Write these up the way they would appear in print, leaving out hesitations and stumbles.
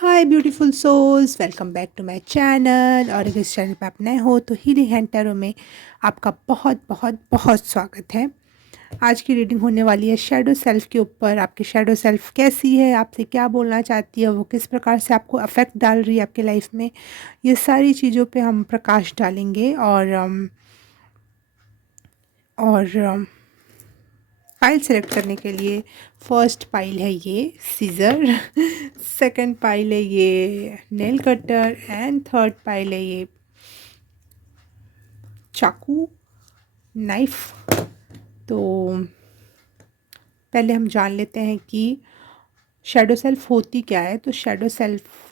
Hi beautiful souls, welcome back to my channel. और अगर इस चैनल पे आप नए हो तो हीलिंग हैंड टैरो में आपका बहुत बहुत बहुत स्वागत है। आज की रीडिंग होने वाली है शैडो सेल्फ के ऊपर। आपकी शैडो सेल्फ कैसी है, आपसे क्या बोलना चाहती है, वो किस प्रकार से आपको अफेक्ट डाल रही है आपके लाइफ में, ये सारी चीज़ों पे हम प्रकाश डालेंगे। और पाइल सेलेक्ट करने के लिए फर्स्ट पाइल है ये सीज़र, सेकंड पाइल है ये nail cutter and third pile है ये चाकू नाइफ। तो पहले हम जान लेते हैं कि शैडो सेल्फ होती क्या है। तो शैडो सेल्फ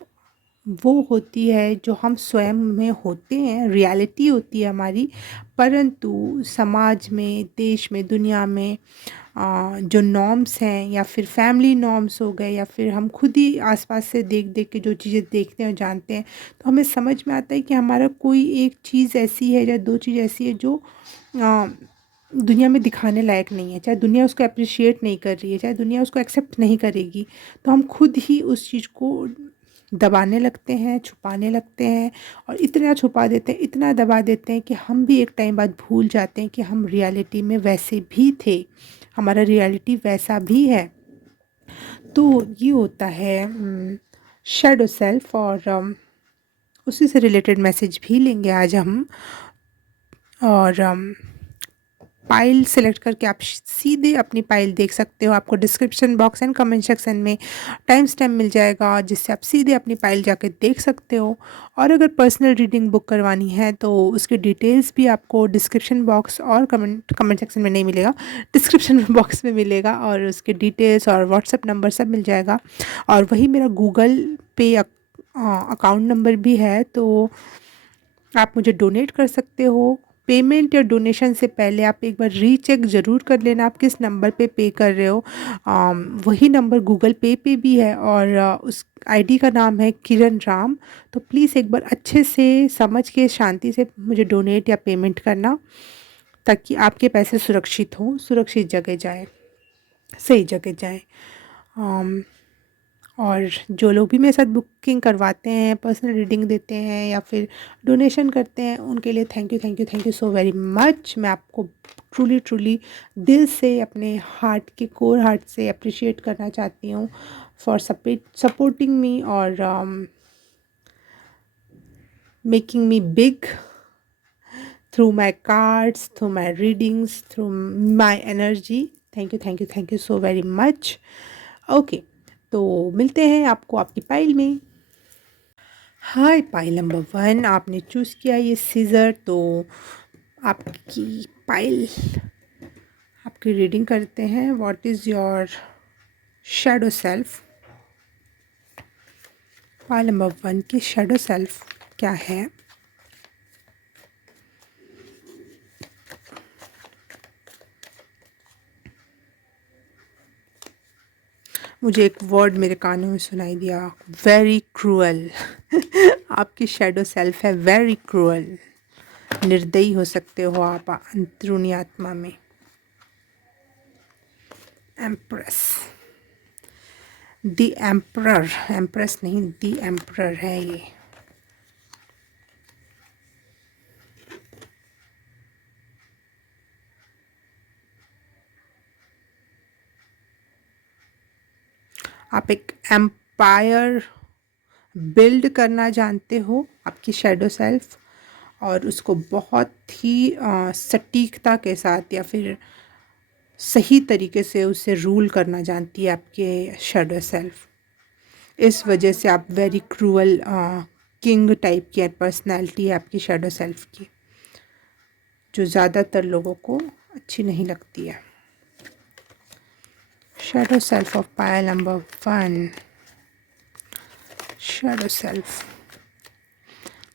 वो होती है जो हम स्वयं में होते हैं, रियलिटी होती है हमारी, परंतु समाज में, देश में, दुनिया में जो नॉर्म्स हैं या फिर फैमिली नॉर्म्स हो गए या फिर हम खुद ही आसपास से देख देख के जो चीज़ें देखते हैं और जानते हैं, तो हमें समझ में आता है कि हमारा कोई एक चीज़ ऐसी है या दो चीज़ ऐसी है जो दुनिया में दिखाने लायक नहीं है। चाहे दुनिया उसको अप्रिशिएट नहीं कर रही है, चाहे दुनिया उसको एक्सेप्ट नहीं करेगी, तो हम खुद ही उस चीज़ को दबाने लगते हैं, छुपाने लगते हैं और इतना छुपा देते हैं, इतना दबा देते हैं कि हम भी एक टाइम बाद भूल जाते हैं कि हम रियलिटी में वैसे भी थे, हमारा रियलिटी वैसा भी है। तो ये होता है शैडो सेल्फ। और उसी से रिलेटेड मैसेज भी लेंगे आज हम। और पाइल सेलेक्ट करके आप सीधे अपनी पाइल देख सकते हो। आपको description box and comment section में टाइम स्टैम्प मिल जाएगा, जिससे आप सीधे अपनी पाइल जाके देख सकते हो। और अगर पर्सनल रीडिंग बुक करवानी है तो उसकी डिटेल्स भी आपको डिस्क्रिप्शन बॉक्स और कमेंट सेक्शन में नहीं मिलेगा, डिस्क्रिप्शन बॉक्स में मिलेगा। और उसके डिटेल्स और व्हाट्सएप नंबर सब मिल जाएगा। और वही मेरा गूगल पे अकाउंट नंबर भी है, तो आप मुझे डोनेट कर सकते हो। पेमेंट या डोनेशन से पहले आप एक बार रीचेक ज़रूर कर लेना आप किस नंबर पे पे कर रहे हो। वही नंबर गूगल पे भी है और उस आईडी का नाम है किरण राम। तो प्लीज़ एक बार अच्छे से समझ के शांति से मुझे डोनेट या पेमेंट करना, ताकि आपके पैसे सुरक्षित हों, सुरक्षित जगह जाए, सही जगह जाए। और जो लोग भी मेरे साथ बुकिंग करवाते हैं, पर्सनल रीडिंग देते हैं या फिर डोनेशन करते हैं, उनके लिए thank you so very much. मैं आपको ट्रूली ट्रूली दिल से, अपने हार्ट के कोर हार्ट से अप्रिशिएट करना चाहती हूँ फॉर सपोर्टिंग मी और making me big through my cards, through my readings, through my energy. Thank you so very much. Okay, तो मिलते हैं आपको आपकी पाइल में। हाय, पाइल नंबर 1 आपने चूज़ किया ये सीज़र। तो आपकी पाइल, आपकी रीडिंग करते हैं। What is your shadow self. Pile number 1 की शैडो सेल्फ क्या है। मुझे एक वर्ड मेरे कानों में सुनाई दिया, वेरी क्रूअल। आपकी शैडो सेल्फ है वेरी क्रूअल। निर्दयी हो सकते हो आप अंदरूनी आत्मा में। एम्प्रेस, दी एम्परर, एम्प्रेस नहीं दी एम्परर है ये। आप एक एम्पायर बिल्ड करना जानते हो, आपकी शैडो सेल्फ, और उसको बहुत ही सटीकता के साथ या फिर सही तरीके से उसे रूल करना जानती है आपके शैडो सेल्फ। इस वजह से आप वेरी क्रूअल किंग टाइप की पर्सनैलिटी है आपकी शैडो सेल्फ की, जो ज़्यादातर लोगों को अच्छी नहीं लगती है। Shadow self of pile number 1। Shadow self,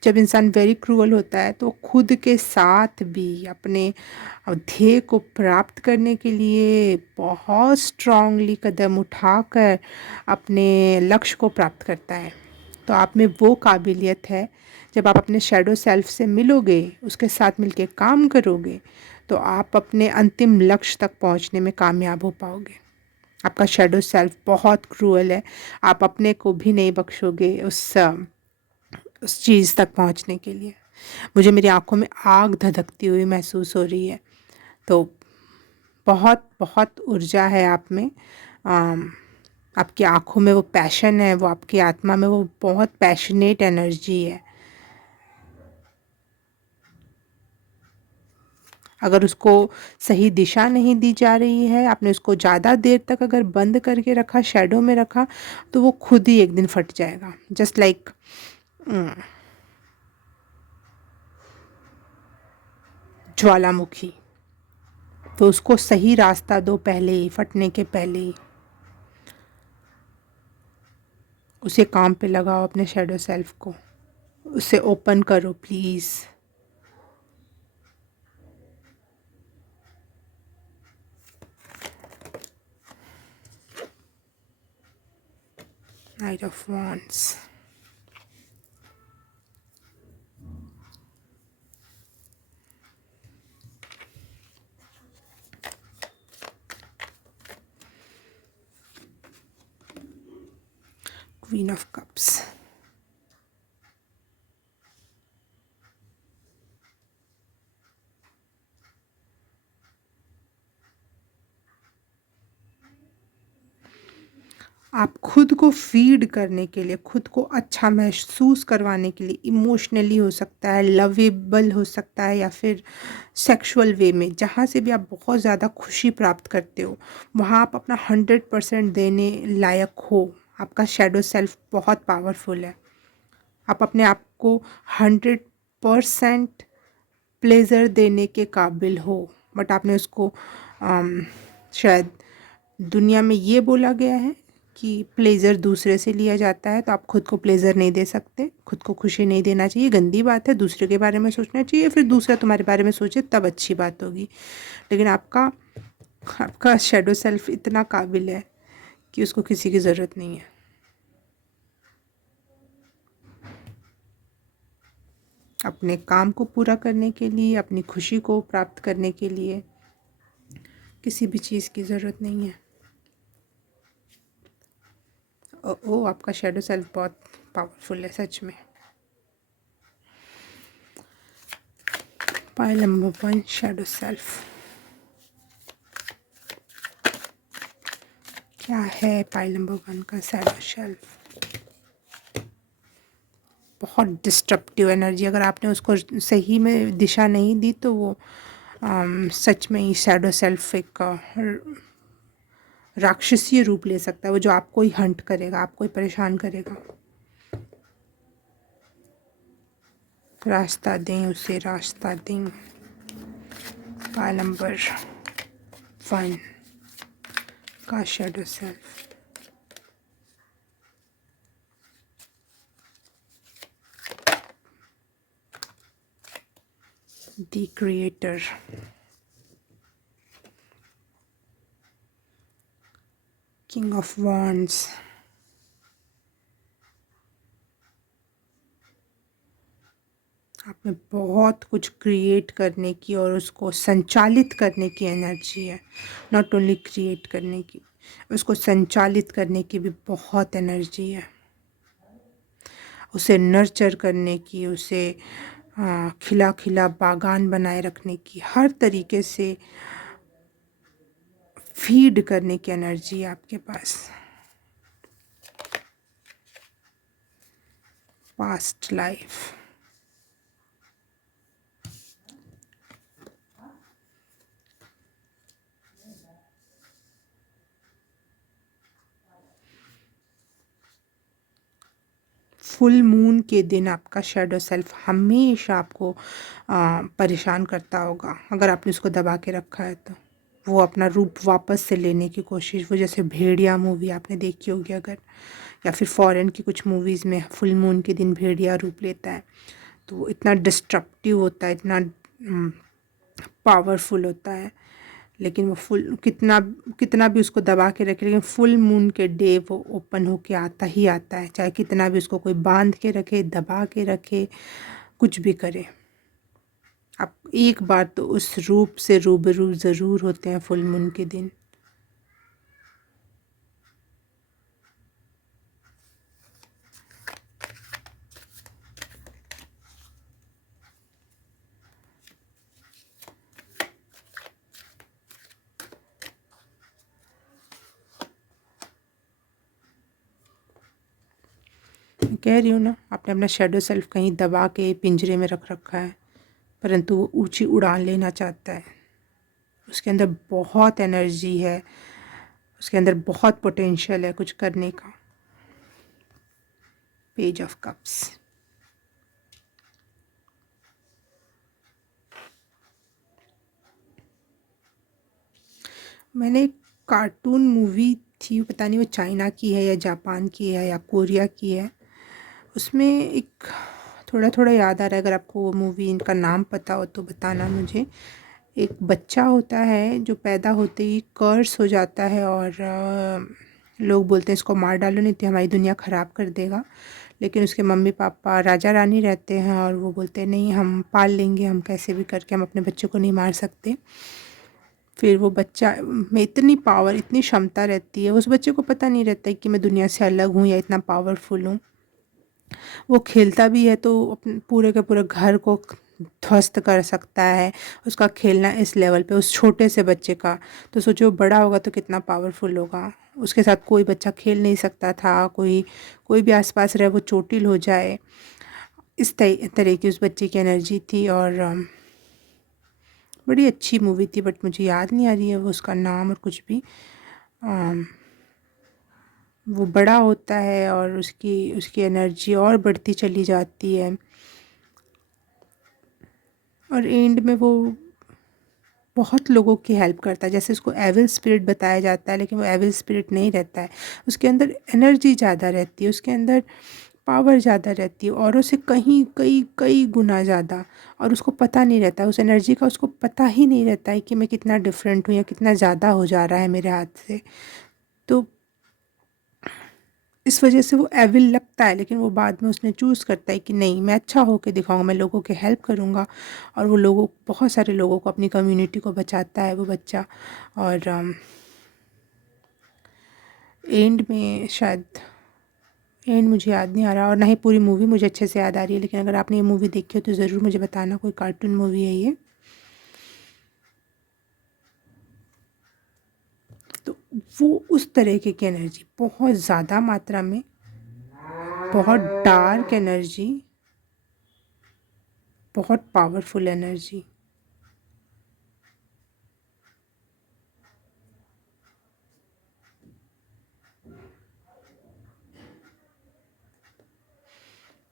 जब इंसान वेरी क्रूअल होता है तो खुद के साथ भी अपने ध्येय को प्राप्त करने के लिए बहुत स्ट्रांगली कदम उठाकर अपने लक्ष्य को प्राप्त करता है। तो आप में वो काबिलियत है, जब आप अपने शैडो सेल्फ से मिलोगे, उसके साथ मिलके काम करोगे, तो आप अपने अंतिम लक्ष्य तक पहुंचने में कामयाब हो पाओगे। आपका शेडो सेल्फ बहुत क्रूअल है, आप अपने को भी नहीं बख्शोगे उस चीज़ तक पहुंचने के लिए। मुझे मेरी आंखों में आग धधकती हुई महसूस हो रही है। तो बहुत बहुत ऊर्जा है आप में, आपकी आंखों में वो पैशन है, वो आपकी आत्मा में वो बहुत पैशनेट एनर्जी है। अगर उसको सही दिशा नहीं दी जा रही है, आपने उसको ज़्यादा देर तक अगर बंद करके रखा, शैडो में रखा, तो वो खुद ही एक दिन फट जाएगा। जस्ट लाइक ज्वालामुखी। तो उसको सही रास्ता दो पहले ही, फटने के पहले ही। उसे काम पे लगाओ, अपने शैडो सेल्फ को, उसे ओपन करो please. Night of wands, queen of cups. आप खुद को फीड करने के लिए, खुद को अच्छा महसूस करवाने के लिए, इमोशनली हो सकता है, लवेबल हो सकता है, या फिर सेक्सुअल वे में, जहाँ से भी आप बहुत ज़्यादा खुशी प्राप्त करते हो, वहाँ आप अपना 100% देने लायक हो। आपका शैडो सेल्फ बहुत पावरफुल है। आप अपने आप को 100% प्लेज़र देने के काबिल हो, बट आपने उसको शायद दुनिया में ये बोला गया है कि प्लेज़र दूसरे से लिया जाता है, तो आप खुद को प्लेज़र नहीं दे सकते, खुद को खुशी नहीं देना चाहिए। गंदी बात है, दूसरे के बारे में सोचना चाहिए, फिर दूसरा तुम्हारे बारे में सोचे तब अच्छी बात होगी। लेकिन आपका आपका शैडो सेल्फ इतना काबिल है कि उसको किसी की ज़रूरत नहीं है। अपने काम को पूरा करने के लिए, अपनी खुशी को प्राप्त करने के लिए किसी भी चीज़ की ज़रूरत नहीं है। ओ, आपका शैडो सेल्फ बहुत पावरफुल है सच में। Pile number 1, shadow self. क्या है पाइल नंबर 1 का शैडो सेल्फ? बहुत डिस्ट्रप्टिव एनर्जी। अगर आपने उसको सही में दिशा नहीं दी तो वो सच में ही शैडो सेल्फ एक राक्षसीय रूप ले सकता है। वो जो आपको ही हंट करेगा, आपको ही परेशान करेगा। रास्ता दें उसे, रास्ता दें। पाइल नंबर 1 का shadow self. The creator, king of wands. आप में बहुत कुछ क्रिएट करने की और उसको संचालित करने की एनर्जी है। नॉट ओनली क्रिएट करने की, उसको संचालित करने की भी बहुत एनर्जी है। उसे नर्चर करने की, उसे खिला खिला बागान बनाए रखने की, हर तरीके से फीड करने की एनर्जी है आपके पास। पास्ट लाइफ, फुल मून के दिन आपका शैडो सेल्फ हमेशा आपको परेशान करता होगा। अगर आपने उसको दबा के रखा है तो वो अपना रूप वापस से लेने की कोशिश, वो जैसे भेड़िया मूवी आपने देखी होगी अगर, या फिर फॉरेन की कुछ मूवीज़ में फुल मून के दिन भेड़िया रूप लेता है, तो वो इतना डिस्ट्रप्टिव होता है, इतना पावरफुल होता है। लेकिन वो फुल कितना कितना भी उसको दबा के रखे, लेकिन फुल मून के डे वो ओपन होके आता ही आता है। चाहे कितना भी उसको कोई बांध के रखे, दबा के रखे, कुछ भी करे, आप एक बार तो उस रूप से रूबरू ज़रूर होते हैं फुल मून के दिन। कह रही हूँ ना, आपने अपना शैडो सेल्फ कहीं दबा के पिंजरे में रख रखा है, परंतु वो ऊंची उड़ान लेना चाहता है। उसके अंदर बहुत एनर्जी है, उसके अंदर बहुत पोटेंशियल है कुछ करने का। Page of cups. मैंने एक कार्टून मूवी थी, पता नहीं वो चाइना की है या जापान की है या कोरिया की है, उसमें एक थोड़ा थोड़ा याद आ रहा है, अगर आपको वो मूवी इनका नाम पता हो तो बताना मुझे। एक बच्चा होता है जो पैदा होते ही कर्स हो जाता है और लोग बोलते हैं इसको मार डालो नहीं तो हमारी दुनिया ख़राब कर देगा, लेकिन उसके मम्मी पापा राजा रानी रहते हैं और वो बोलते हैं नहीं हम पाल लेंगे, हम कैसे भी करके हम अपने बच्चों को नहीं मार सकते। फिर वो बच्चा में इतनी पावर, इतनी क्षमता रहती है, उस बच्चे को पता नहीं रहता है कि मैं दुनिया से अलग हूँ या इतना पावरफुल हूँ। वो खेलता भी है तो अपने पूरे के पूरे घर को ध्वस्त कर सकता है। उसका खेलना इस लेवल पे उस छोटे से बच्चे का, तो सोचो बड़ा होगा तो कितना पावरफुल होगा। उसके साथ कोई बच्चा खेल नहीं सकता था, कोई कोई भी आसपास रहे वो चोटिल हो जाए, इस तरह की उस बच्चे की एनर्जी थी। और बड़ी अच्छी मूवी थी, बट मुझे याद नहीं आ रही है वो उसका नाम और कुछ भी। अम, वो बड़ा होता है और उसकी उसकी एनर्जी और बढ़ती चली जाती है, और एंड में वो बहुत लोगों की हेल्प करता है। जैसे उसको एविल स्पिरिट बताया जाता है, लेकिन वो एविल स्पिरिट नहीं रहता है। उसके अंदर एनर्जी ज़्यादा रहती है, उसके अंदर पावर ज़्यादा रहती है औरों से कहीं कई कई गुना ज़्यादा। और उसको पता नहीं रहता, उस एनर्जी का उसको पता ही नहीं रहता है कि मैं कितना डिफरेंट हूँ या कितना ज़्यादा हो जा रहा है मेरे हाथ से। तो इस वजह से वो एविल लगता है, लेकिन वो बाद में उसने चूज़ करता है कि नहीं मैं अच्छा होके दिखाऊंगा, मैं लोगों के हेल्प करूंगा। और वो लोगों, बहुत सारे लोगों को, अपनी कम्युनिटी को बचाता है वो बच्चा। और एंड में शायद, एंड मुझे याद नहीं आ रहा और ना ही पूरी मूवी मुझे अच्छे से याद आ रही है, लेकिन अगर आपने ये मूवी देखी हो तो ज़रूर मुझे बताना, कोई कार्टून मूवी है ये। तो वो उस तरीके की एनर्जी बहुत ज़्यादा मात्रा में, बहुत डार्क एनर्जी, बहुत पावरफुल एनर्जी।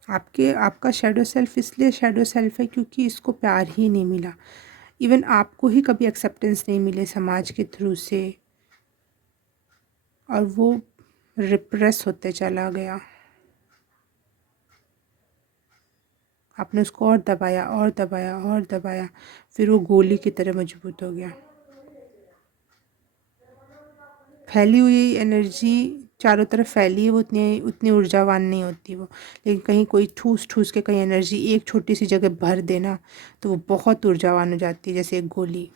आपका शैडो सेल्फ इसलिए शैडो सेल्फ है क्योंकि इसको प्यार ही नहीं मिला। इवन आपको ही कभी एक्सेप्टेंस नहीं मिले समाज के थ्रू से, और वो रिप्रेस होते चला गया। आपने उसको और दबाया और दबाया और दबाया, फिर वो गोली की तरह मजबूत हो गया। फैली हुई एनर्जी चारों तरफ फैली है, वो उतनी उतनी ऊर्जावान नहीं होती वो। लेकिन कहीं कोई ठूस ठूस के कहीं एनर्जी एक छोटी सी जगह भर देना तो वो बहुत ऊर्जावान हो जाती है, जैसे एक गोली,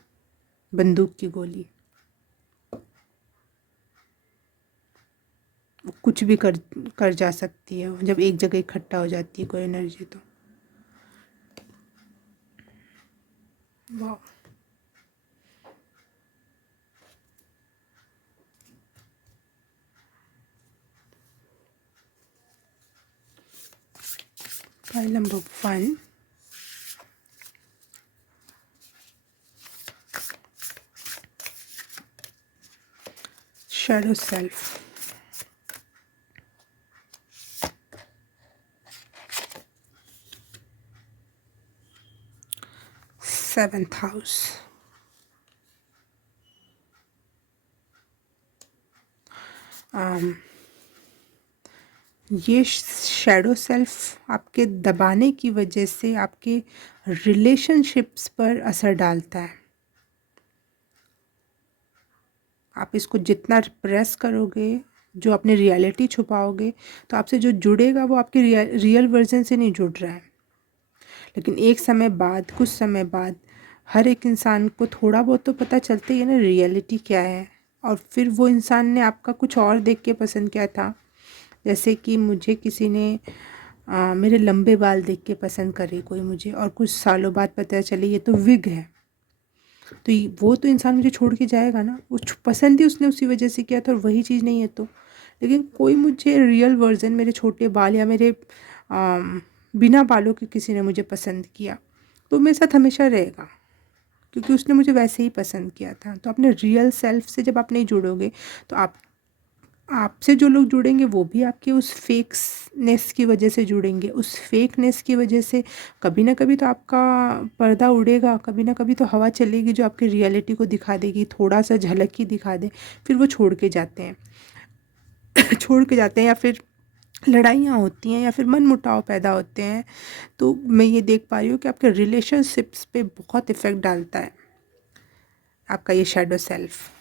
बंदूक की गोली। वो कुछ भी कर कर जा सकती है जब एक जगह इकट्ठा हो जाती है कोई एनर्जी तो। वाह। File number 1, shadow self. 7th house. ये शैडो सेल्फ आपके दबाने की वजह से आपके रिलेशनशिप्स पर असर डालता है। आप इसको जितना रिप्रेस करोगे, जो अपनी रियलिटी छुपाओगे, तो आपसे जो जुड़ेगा वो आपके रियल वर्जन से नहीं जुड़ रहा है। लेकिन एक समय बाद, कुछ समय बाद, हर एक इंसान को थोड़ा बहुत तो पता चलता ही है ना रियलिटी क्या है। और फिर वो इंसान ने आपका कुछ और देख के पसंद किया था। जैसे कि मुझे किसी ने मेरे लंबे बाल देख के पसंद करे कोई मुझे, और कुछ सालों बाद पता चले ये तो विग है, तो वो तो इंसान मुझे छोड़ के जाएगा ना। वो पसंद ही उसने उसी वजह से किया था और वही चीज़ नहीं है तो। लेकिन कोई मुझे रियल वर्ज़न मेरे छोटे बाल या मेरे बिना बालों के किसी ने मुझे पसंद किया तो मेरे साथ हमेशा रहेगा, क्योंकि उसने मुझे वैसे ही पसंद किया था। तो अपने रियल सेल्फ से जब आप नहीं जुड़ोगे तो आपसे जो लोग जुड़ेंगे वो भी आपके उस फेकनेस की वजह से जुड़ेंगे। उस फेकनेस की वजह से कभी ना कभी तो आपका पर्दा उड़ेगा, कभी ना कभी तो हवा चलेगी जो आपकी रियलिटी को दिखा देगी, थोड़ा सा झलक ही दिखा दे, फिर वो छोड़ के जाते हैं। छोड़ के जाते हैं या फिर लड़ाइयाँ होती हैं या फिर मनमुटाव पैदा होते हैं। तो मैं ये देख पा रही हूँ कि आपके रिलेशनशिप्स पे बहुत इफ़ेक्ट डालता है आपका ये शैडो सेल्फ।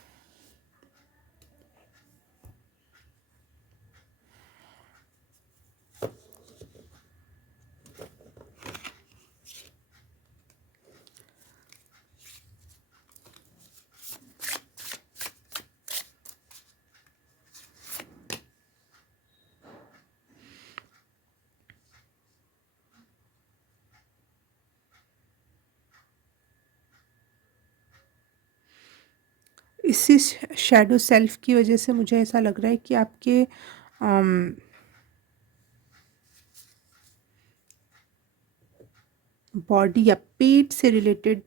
इसी शैडो सेल्फ की वजह से मुझे ऐसा लग रहा है कि आपके बॉडी या पेट से रिलेटेड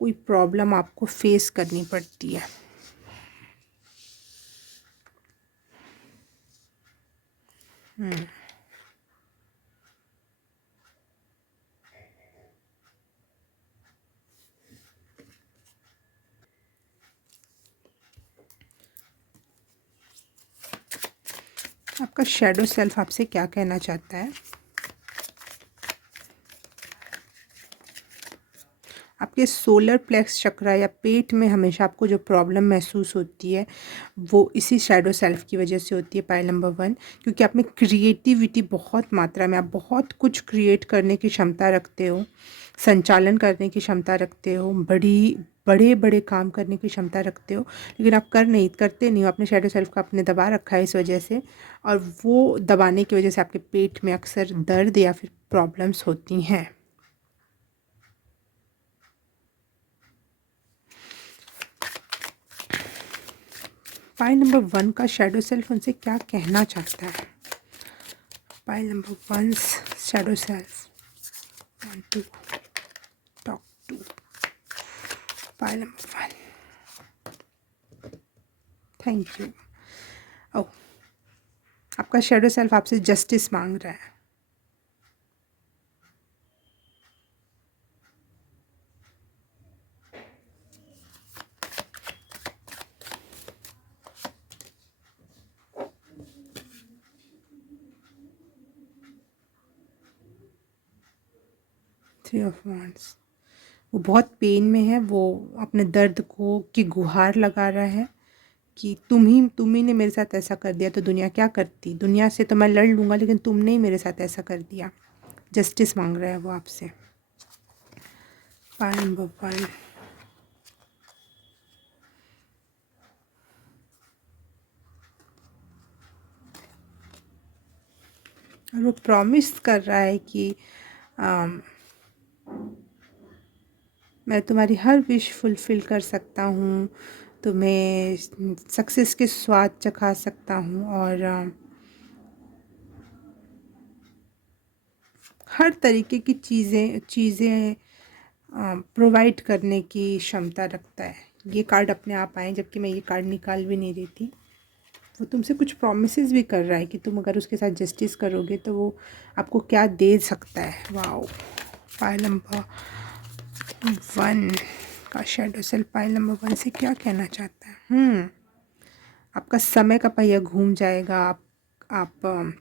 कोई प्रॉब्लम आपको फेस करनी पड़ती है। आपका शैडो सेल्फ आपसे क्या कहना चाहता है? आपके सोलर प्लेक्स चक्रा या पेट में हमेशा आपको जो प्रॉब्लम महसूस होती है वो इसी शैडो सेल्फ की वजह से होती है। पॉइंट नंबर 1, क्योंकि आप में क्रिएटिविटी बहुत मात्रा में, आप बहुत कुछ क्रिएट करने की क्षमता रखते हो, संचालन करने की क्षमता रखते हो, बड़े बड़े काम करने की क्षमता रखते हो, लेकिन आप करते नहीं हो। अपने शैडो सेल्फ को आपने दबा रखा है इस वजह से, और वो दबाने की वजह से आपके पेट में अक्सर दर्द या फिर प्रॉब्लम्स होती हैं। पाइल नंबर 1 का शैडो सेल्फ उनसे क्या कहना चाहता है? Pile number 1 shadow self want to talk to pile number 1। Thank you. Oh, आपका शैडो सेल्फ आपसे जस्टिस मांग रहा है। 3 ऑफ वांड्स। वो बहुत पेन में है, वो अपने दर्द को की गुहार लगा रहा है कि तुम ही ने मेरे साथ ऐसा कर दिया तो दुनिया क्या करती। दुनिया से तो मैं लड़ लूँगा, लेकिन तुमने ही मेरे साथ ऐसा कर दिया। जस्टिस मांग रहा है वो आपसे। Pile number 1। और वो प्रॉमिस कर रहा है कि आम, मैं तुम्हारी हर विश फुलफ़िल कर सकता हूँ, तुम्हें सक्सेस के स्वाद चखा सकता हूँ, और हर तरीके की चीज़ें चीज़ें प्रोवाइड करने की क्षमता रखता है। ये कार्ड अपने आप आए, जबकि मैं ये कार्ड निकाल भी नहीं रही थी। वो तुमसे कुछ प्रॉमिसेस भी कर रहा है कि तुम अगर उसके साथ जस्टिस करोगे तो वो आपको क्या दे सकता है। वाओ। पाइल नंबर 1 का शैडो सेल्फ पाइल नंबर 1 से क्या कहना चाहता है? आपका समय का पहिया घूम जाएगा। आप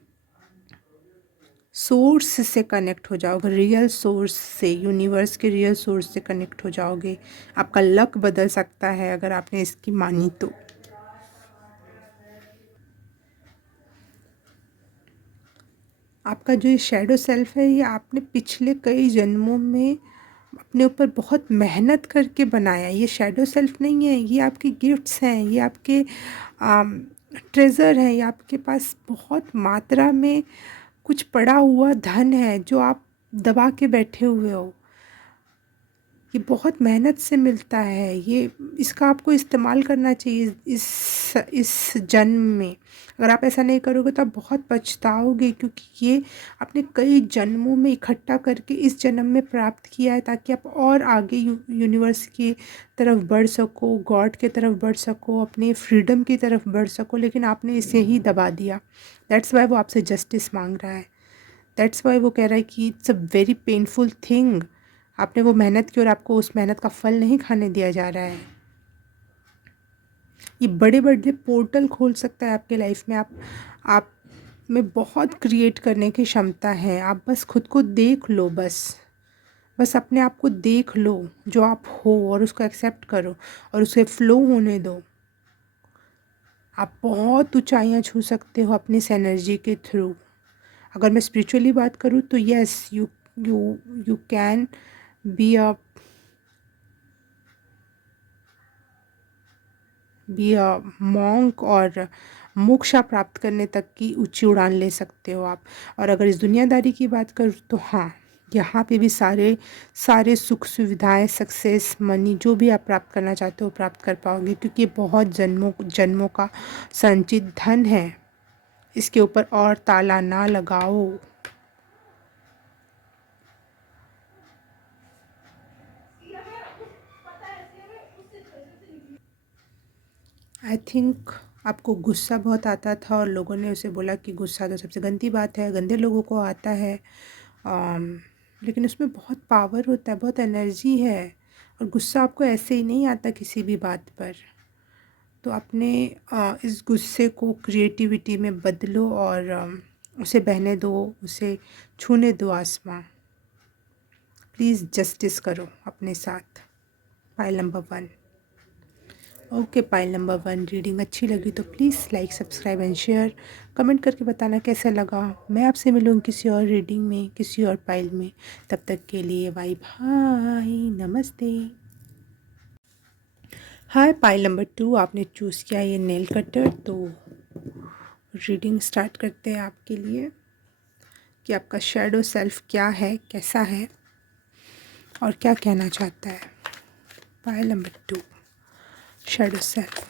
सोर्स से कनेक्ट हो जाओगे, रियल सोर्स से, यूनिवर्स के रियल सोर्स से कनेक्ट हो जाओगे। आपका लक बदल सकता है अगर आपने इसकी मानी तो। आपका जो ये शैडो सेल्फ है, ये आपने पिछले कई जन्मों में अपने ऊपर बहुत मेहनत करके बनाया। ये शैडो सेल्फ नहीं है, ये आपके गिफ्ट्स हैं, ये आपके ट्रेज़र हैं, ये आपके पास बहुत मात्रा में कुछ पड़ा हुआ धन है जो आप दबा के बैठे हुए हो। ये बहुत मेहनत से मिलता है, ये इसका आपको इस्तेमाल करना चाहिए इस जन्म में। अगर आप ऐसा नहीं करोगे तो आप बहुत पछताओगे, क्योंकि ये आपने कई जन्मों में इकट्ठा करके इस जन्म में प्राप्त किया है, ताकि आप और आगे यूनिवर्स की तरफ बढ़ सको, गॉड की तरफ बढ़ सको, अपने फ्रीडम की तरफ बढ़ सको, लेकिन आपने इसे ही दबा दिया। दैट्स वाई वो आपसे जस्टिस मांग रहा है। दैट्स वाई वो कह रहा है कि it's a very painful thing. आपने वो मेहनत की और आपको उस मेहनत का फल नहीं खाने दिया जा रहा है। ये बड़े बड़े पोर्टल खोल सकता है आपके लाइफ में। आप में बहुत क्रिएट करने की क्षमता है। आप बस खुद को देख लो, बस अपने आप को देख लो जो आप हो, और उसको एक्सेप्ट करो और उसे फ्लो होने दो। आप बहुत ऊंचाइयां छू सकते हो अपनी इस एनर्जी के थ्रू। अगर मैं स्पिरिचुअली बात करूँ तो yes, you you can be a monk, और मोक्षा प्राप्त करने तक की ऊंची उड़ान ले सकते हो आप। और अगर इस दुनियादारी की बात करूँ तो हाँ, यहाँ पे भी सारे सारे सुख सुविधाएं, सक्सेस, मनी, जो भी आप प्राप्त करना चाहते हो प्राप्त कर पाओगे, क्योंकि ये बहुत जन्मों जन्मों का संचित धन है। इसके ऊपर और ताला ना लगाओ। आई थिंक आपको गुस्सा बहुत आता था और लोगों ने उसे बोला कि गुस्सा तो सबसे गंदी बात है, गंदे लोगों को आता है। लेकिन उसमें बहुत पावर होता है, बहुत एनर्जी है, और गुस्सा आपको ऐसे ही नहीं आता किसी भी बात पर। तो अपने इस गुस्से को क्रिएटिविटी में बदलो और उसे बहने दो, उसे छूने दो आसमां। प्लीज़ जस्टिस करो अपने साथ। Pile number 1। Okay, pile number 1 reading अच्छी लगी तो please like, subscribe and share. Comment करके बताना कैसा लगा। मैं आपसे मिलूँगी किसी और रीडिंग में, किसी और पाइल में। तब तक के लिए बाय बाय, नमस्ते। हाय, पाइल नंबर 2 आपने चूज़ किया ये नेल कटर। तो रीडिंग स्टार्ट करते हैं आपके लिए कि आपका शैडो सेल्फ क्या है, कैसा है और क्या कहना चाहता है। Pile number 2, shadow self.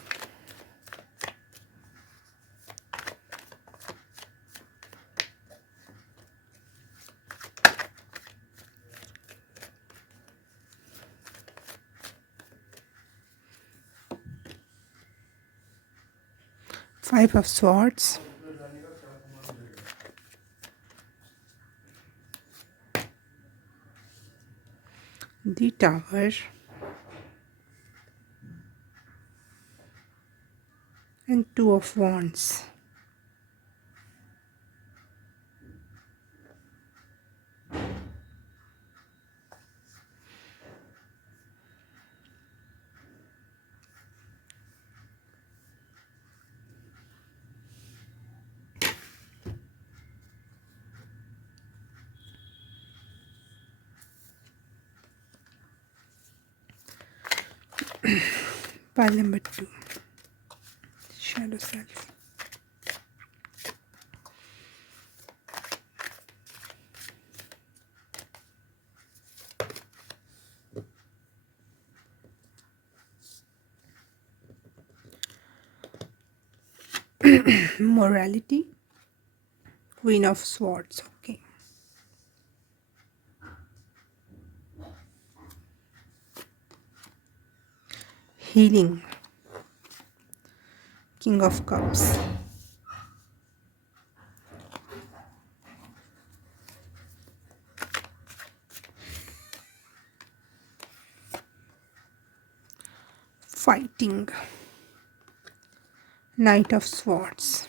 5 of Swords, the Tower, and 2 of Wands. Pile number 2, Shadow Self. Morality, Queen of Swords. Okay. Healing, King of Cups. Fighting, Knight of Swords.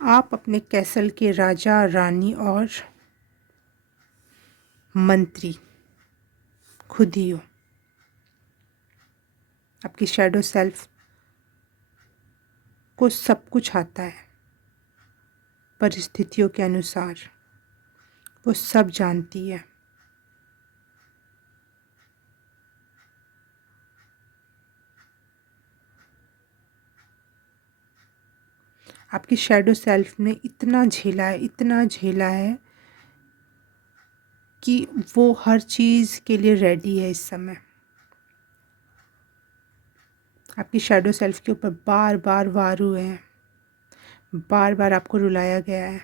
आप अपने कैसल के राजा, रानी और मंत्री खुद ही हो। आपकी शैडो सेल्फ को सब कुछ आता है, परिस्थितियों के अनुसार वो सब जानती है। आपकी शैडो सेल्फ ने इतना झेला है, इतना झेला है कि वो हर चीज़ के लिए रेडी है इस समय। आपकी शैडो सेल्फ के ऊपर बार बार वार हुए हैं, बार बार आपको रुलाया गया है।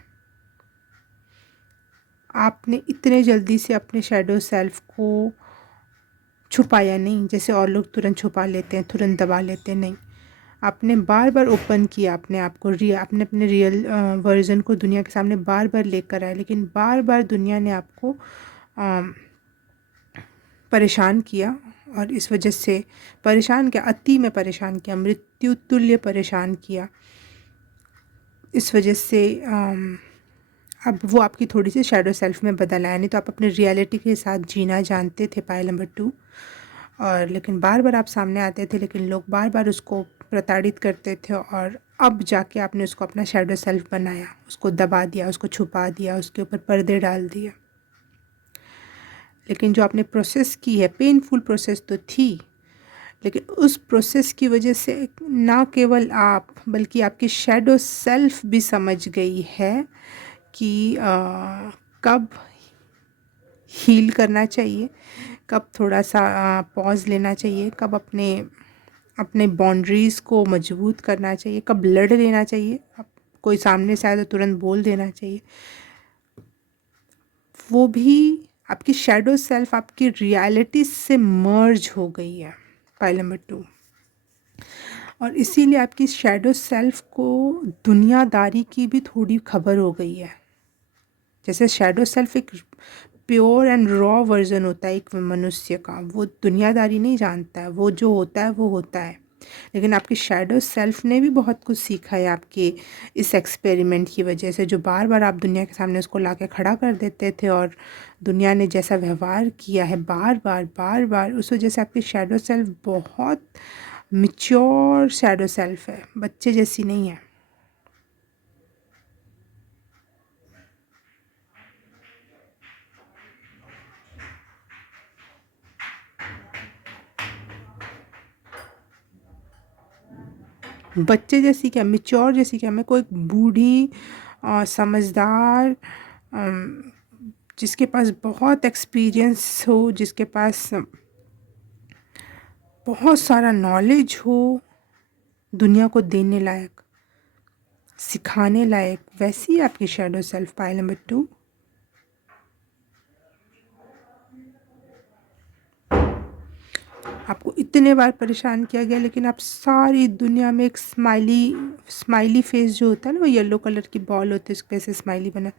आपने इतने जल्दी से अपने शैडो सेल्फ को छुपाया नहीं, जैसे और लोग तुरंत छुपा लेते हैं, तुरंत दबा लेते हैं, नहीं। आपने बार बार ओपन किया अपने आप को, आपने अपने रियल वर्जन को दुनिया के सामने बार बार लेकर आए, लेकिन बार बार दुनिया ने आपको परेशान किया। और इस वजह से परेशान क्या, अति में परेशान किया, मृत्यु तुल्य परेशान किया। इस वजह से अब वो आपकी थोड़ी सी शैडो सेल्फ में बदल आया। नहीं तो आप अपने रियलिटी के साथ जीना जानते थे, पाइल नंबर 2। और लेकिन बार बार आप सामने आते थे, लेकिन लोग बार बार उसको प्रताड़ित करते थे, और अब जाके आपने उसको अपना शैडो सेल्फ बनाया, उसको दबा दिया, उसको छुपा दिया, उसके ऊपर पर्दे डाल दिए। लेकिन जो आपने प्रोसेस की है, पेनफुल प्रोसेस तो थी, लेकिन उस प्रोसेस की वजह से ना केवल आप बल्कि आपकी शैडो सेल्फ भी समझ गई है कि कब हील करना चाहिए, कब थोड़ा सा पॉज लेना चाहिए, कब अपने अपने बाउंड्रीज़ को मजबूत करना चाहिए, कब लड़ लेना चाहिए, अब कोई सामने से आए तो तुरंत बोल देना चाहिए। वो भी आपकी शैडो सेल्फ आपकी रियलिटी से मर्ज हो गई है, पाइल नंबर 2। और इसीलिए आपकी शैडो सेल्फ को दुनियादारी की भी थोड़ी खबर हो गई है। जैसे शैडो सेल्फ एक प्योर एंड रॉ वर्जन होता है एक मनुष्य का, वो दुनियादारी नहीं जानता है, वो जो होता है वो होता है। लेकिन आपकी शैडो सेल्फ ने भी बहुत कुछ सीखा है आपके इस एक्सपेरिमेंट की वजह से, जो बार बार आप दुनिया के सामने उसको ला के खड़ा कर देते थे, और दुनिया ने जैसा व्यवहार किया है बार बार बार बार, उस वजह से आपकी शैडो सेल्फ बहुत मैच्योर शैडो सेल्फ है, बच्चे जैसी नहीं है। बच्चे जैसी क्या, मैच्योर जैसी क्या, मैं कोई बूढ़ी समझदार जिसके पास बहुत एक्सपीरियंस हो, जिसके पास बहुत सारा नॉलेज हो, दुनिया को देने लायक, सिखाने लायक, वैसी आपकी शैडो सेल्फ, पाइल नंबर 2। आपको इतने बार परेशान किया गया, लेकिन आप सारी दुनिया में एक स्माइली फेस जो होता है ना, वो येलो कलर की बॉल होती है, उसके वैसे स्माइली बना,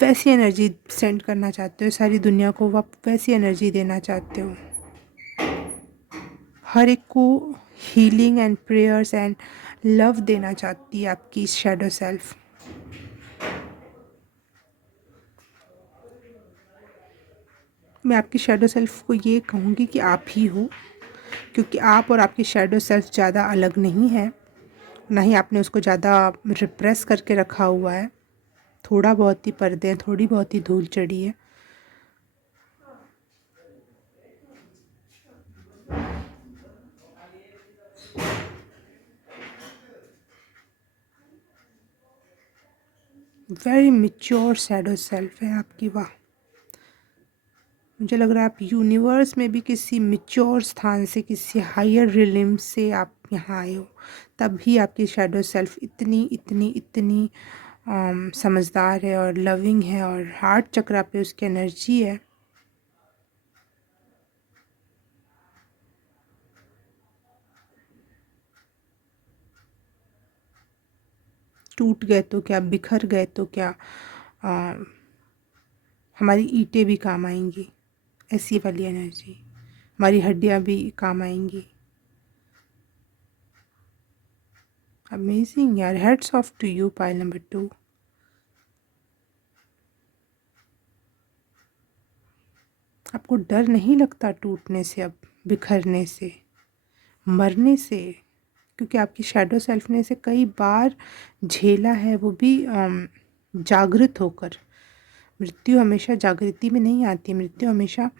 वैसी एनर्जी सेंड करना चाहते हो सारी दुनिया को, वो आप वैसी एनर्जी देना चाहते हो हर एक को, healing and prayers and love देना चाहती है आपकी शैडो सेल्फ। मैं आपकी शैडो सेल्फ को ये कहूँगी कि आप ही हो, क्योंकि आप और आपकी शैडो सेल्फ ज़्यादा अलग नहीं है, ना ही आपने उसको ज़्यादा रिप्रेस करके रखा हुआ है। थोड़ा बहुत ही पर्दे हैं, थोड़ी बहुत ही धूल चढ़ी है। वेरी मैच्योर शैडो सेल्फ है आपकी, वाह। मुझे लग रहा है आप यूनिवर्स में भी किसी मैच्योर स्थान से, किसी हायर रिलिम से आप यहाँ आए हो, तभी आपकी शैडो सेल्फ इतनी इतनी इतनी समझदार है और लविंग है, और हार्ट चक्रा पे उसकी एनर्जी है। टूट गए तो क्या, बिखर गए तो क्या, आ, हमारी ईंटें भी काम आएंगी, ऐसी वाली एनर्जी, हमारी हड्डियाँ भी काम आएंगी। अमेजिंग यार, heads off to you, pile number 2। आपको डर नहीं लगता टूटने से, अब बिखरने से, मरने से, क्योंकि आपकी शैडो सेल्फ ने इसे कई बार झेला है, वो भी जागृत होकर। मृत्यु हमेशा जागृति में नहीं आती, मृत्यु हमेशा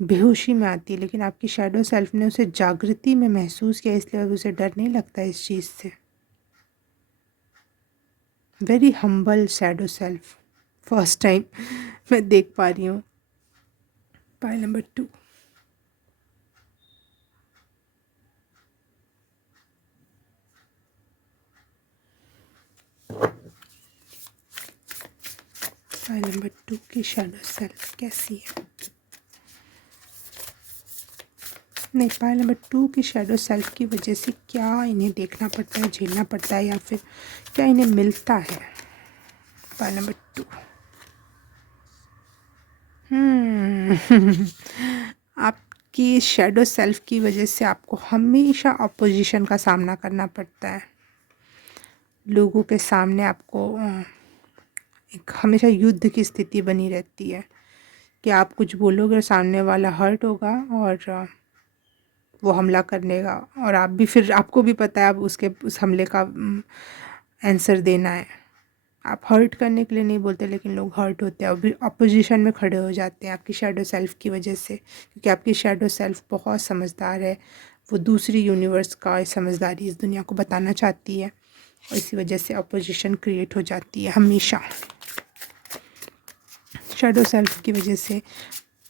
बेहोशी में आती है, लेकिन आपकी शैडो सेल्फ ने उसे जागृति में महसूस किया, इसलिए अब उसे डर नहीं लगता इस चीज़ से। Very humble shadow self, first time मैं देख पा रही हूँ। Pile number 2। पाइल नंबर 2 की शैडो सेल्फ कैसी है? नहीं, पाइल नंबर 2 की शैडो सेल्फ की वजह से क्या इन्हें देखना पड़ता है, झेलना पड़ता है, या फिर क्या इन्हें मिलता है? Pile number 2। आपकी शैडो सेल्फ की वजह से आपको हमेशा अपोजिशन का सामना करना पड़ता है। लोगों के सामने आपको एक हमेशा युद्ध की स्थिति बनी रहती है कि आप कुछ बोलोगे और सामने वाला हर्ट होगा और वो हमला करने का, और आप भी, फिर आपको भी पता है अब उसके उस हमले का आंसर देना है। आप हर्ट करने के लिए नहीं बोलते, लेकिन लोग हर्ट होते हैं और भी अपोजिशन में खड़े हो जाते हैं आपकी शैडो सेल्फ की वजह से, क्योंकि आपकी शैडो सेल्फ बहुत समझदार है। वो दूसरी यूनिवर्स का समझदारी इस दुनिया को बताना चाहती है, और इसी वजह से अपोजिशन क्रिएट हो जाती है हमेशा शैडो सेल्फ की वजह से।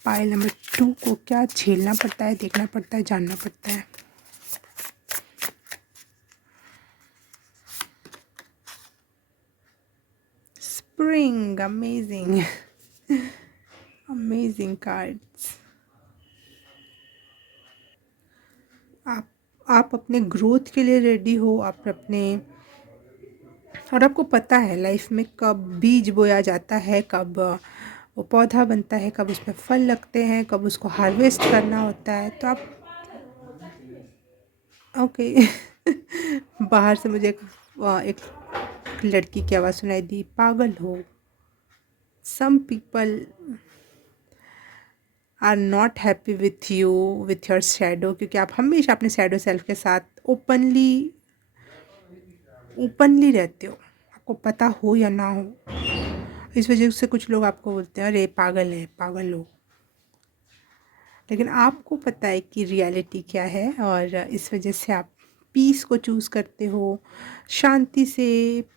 पाइल नंबर 2 को क्या झेलना पड़ता है, देखना पड़ता है, जानना पड़ता है? Spring, amazing amazing cards. आप अपने ग्रोथ के लिए रेडी हो, आप अपने, और आपको पता है लाइफ में कब बीज बोया जाता है, कब वो पौधा बनता है, कब उसमें फल लगते हैं, कब उसको हार्वेस्ट करना होता है। तो आप ओके बाहर से मुझे एक लड़की की आवाज़ सुनाई दी, पागल हो। Some people are not happy with you, with your shadow, क्योंकि आप हमेशा अपने शैडो सेल्फ के साथ ओपनली रहते हो, आपको पता हो या ना हो। इस वजह से कुछ लोग आपको बोलते हैं अरे पागल है, पागल हो, लेकिन आपको पता है कि रियलिटी क्या है, और इस वजह से आप पीस को चूज़ करते हो, शांति से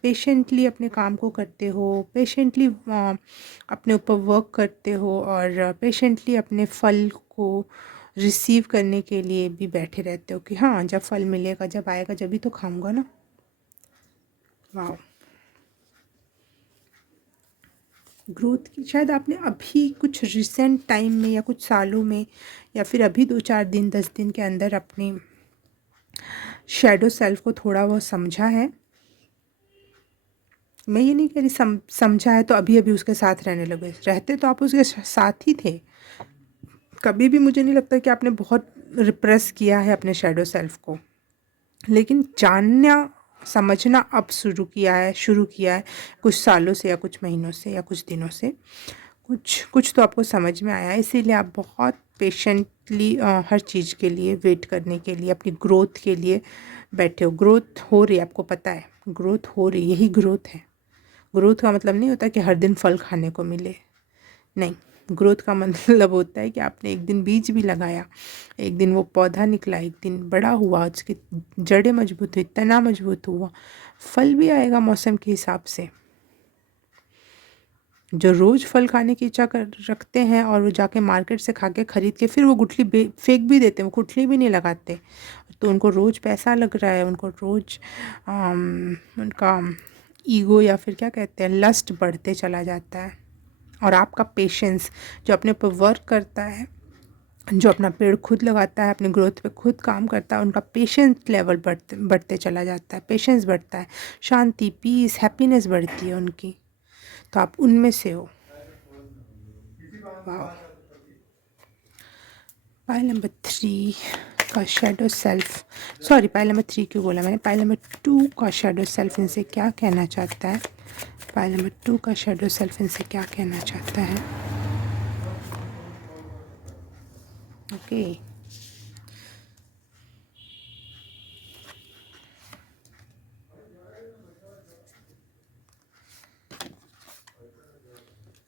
पेशेंटली अपने काम को करते हो, पेशेंटली अपने ऊपर वर्क करते हो, और पेशेंटली अपने फल को रिसीव करने के लिए भी बैठे रहते हो कि हाँ, जब फल मिलेगा, जब आएगा, जब ही तो खाऊंगा ना। वाह। ग्रोथ की शायद आपने अभी कुछ रिसेंट टाइम में, या कुछ सालों में, या फिर अभी 2-4 दिन, 10 दिन के अंदर अपनी शैडो सेल्फ को थोड़ा बहुत समझा है। मैं ये नहीं कह रही समझा है तो अभी अभी उसके साथ रहने लगे, रहते तो आप उसके साथ ही थे। कभी भी मुझे नहीं लगता कि आपने बहुत रिप्रेस किया है अपने शैडो सेल्फ को, लेकिन जानना, समझना अब शुरू किया है कुछ सालों से, या कुछ महीनों से, या कुछ दिनों से। कुछ कुछ तो आपको समझ में आया, इसीलिए आप बहुत पेशेंटली हर चीज़ के लिए वेट करने के लिए, अपनी ग्रोथ के लिए बैठे हो। ग्रोथ हो रही है, आपको पता है ग्रोथ हो रही, यही ग्रोथ है। ग्रोथ का मतलब नहीं होता कि हर दिन फल खाने को मिले, नहीं। ग्रोथ का मतलब होता है कि आपने एक दिन बीज भी लगाया, एक दिन वो पौधा निकला, एक दिन बड़ा हुआ, उसकी जड़ें मजबूत हुई, तना मजबूत हुआ, फल भी आएगा मौसम के हिसाब से। जो रोज़ फल खाने की इच्छा कर रखते हैं और वो जाके मार्केट से खा के ख़रीद के फिर वो गुठली फेंक भी देते हैं, वो गुठली भी नहीं लगाते, तो उनको रोज़ पैसा लग रहा है, उनको रोज़ उनका ईगो, या फिर क्या कहते हैं, लस्ट बढ़ते चला जाता है। और आपका पेशेंस, जो अपने ऊपर वर्क करता है, जो अपना पेड़ खुद लगाता है, अपने ग्रोथ पे खुद काम करता है, उनका पेशेंस लेवल बढ़ते चला जाता है, पेशेंस बढ़ता है, शांति, पीस, हैप्पीनेस बढ़ती है उनकी। तो आप उनमें से हो। वाह। पाइल नंबर 3 का shadow self, sorry pile number 3 क्यों बोला मैंने, पाइल नंबर 2 का शैडो सेल्फ इनसे क्या कहना चाहता है? पाइल नंबर 2 का शैडो सेल्फ इनसे क्या कहना चाहता है? Okay.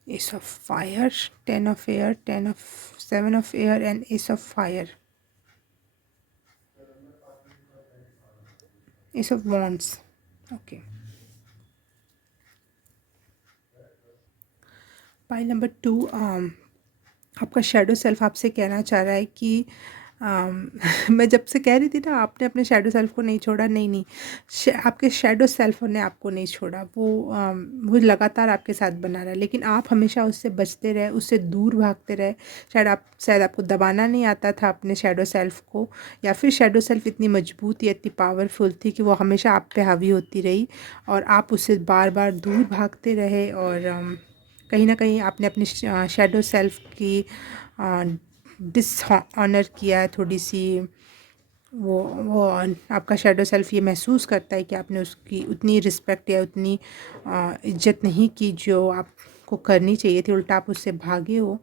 Ace of fire, 10 of air, 10 of 7 of air, and ace of fire. Ace of wands. Okay. Pile number 2, आपका शैडो सेल्फ आपसे कहना चाह रहा है कि मैं जब से कह रही थी ना, आपने अपने शैडो सेल्फ को नहीं छोड़ा, नहीं नहीं, आपके शैडो सेल्फ ने आपको नहीं छोड़ा, वो लगातार आपके साथ बना रहा है, लेकिन आप हमेशा उससे बचते रहे, उससे दूर भागते रहे। शायद आपको दबाना नहीं आता था अपने शैडो सेल्फ को, या फिर शैडो सेल्फ इतनी मजबूत या इतनी पावरफुल थी कि वो हमेशा आप पे हावी होती रही और आप उससे बार बार दूर भागते रहे। और कहीं ना कहीं आपने अपनी शैडो सेल्फ की डिसऑनर किया है थोड़ी सी। वो आपका शैडो सेल्फ ये महसूस करता है कि आपने उसकी उतनी रिस्पेक्ट या उतनी इज्जत नहीं की जो आपको करनी चाहिए थी, उल्टा आप उससे भागे हो।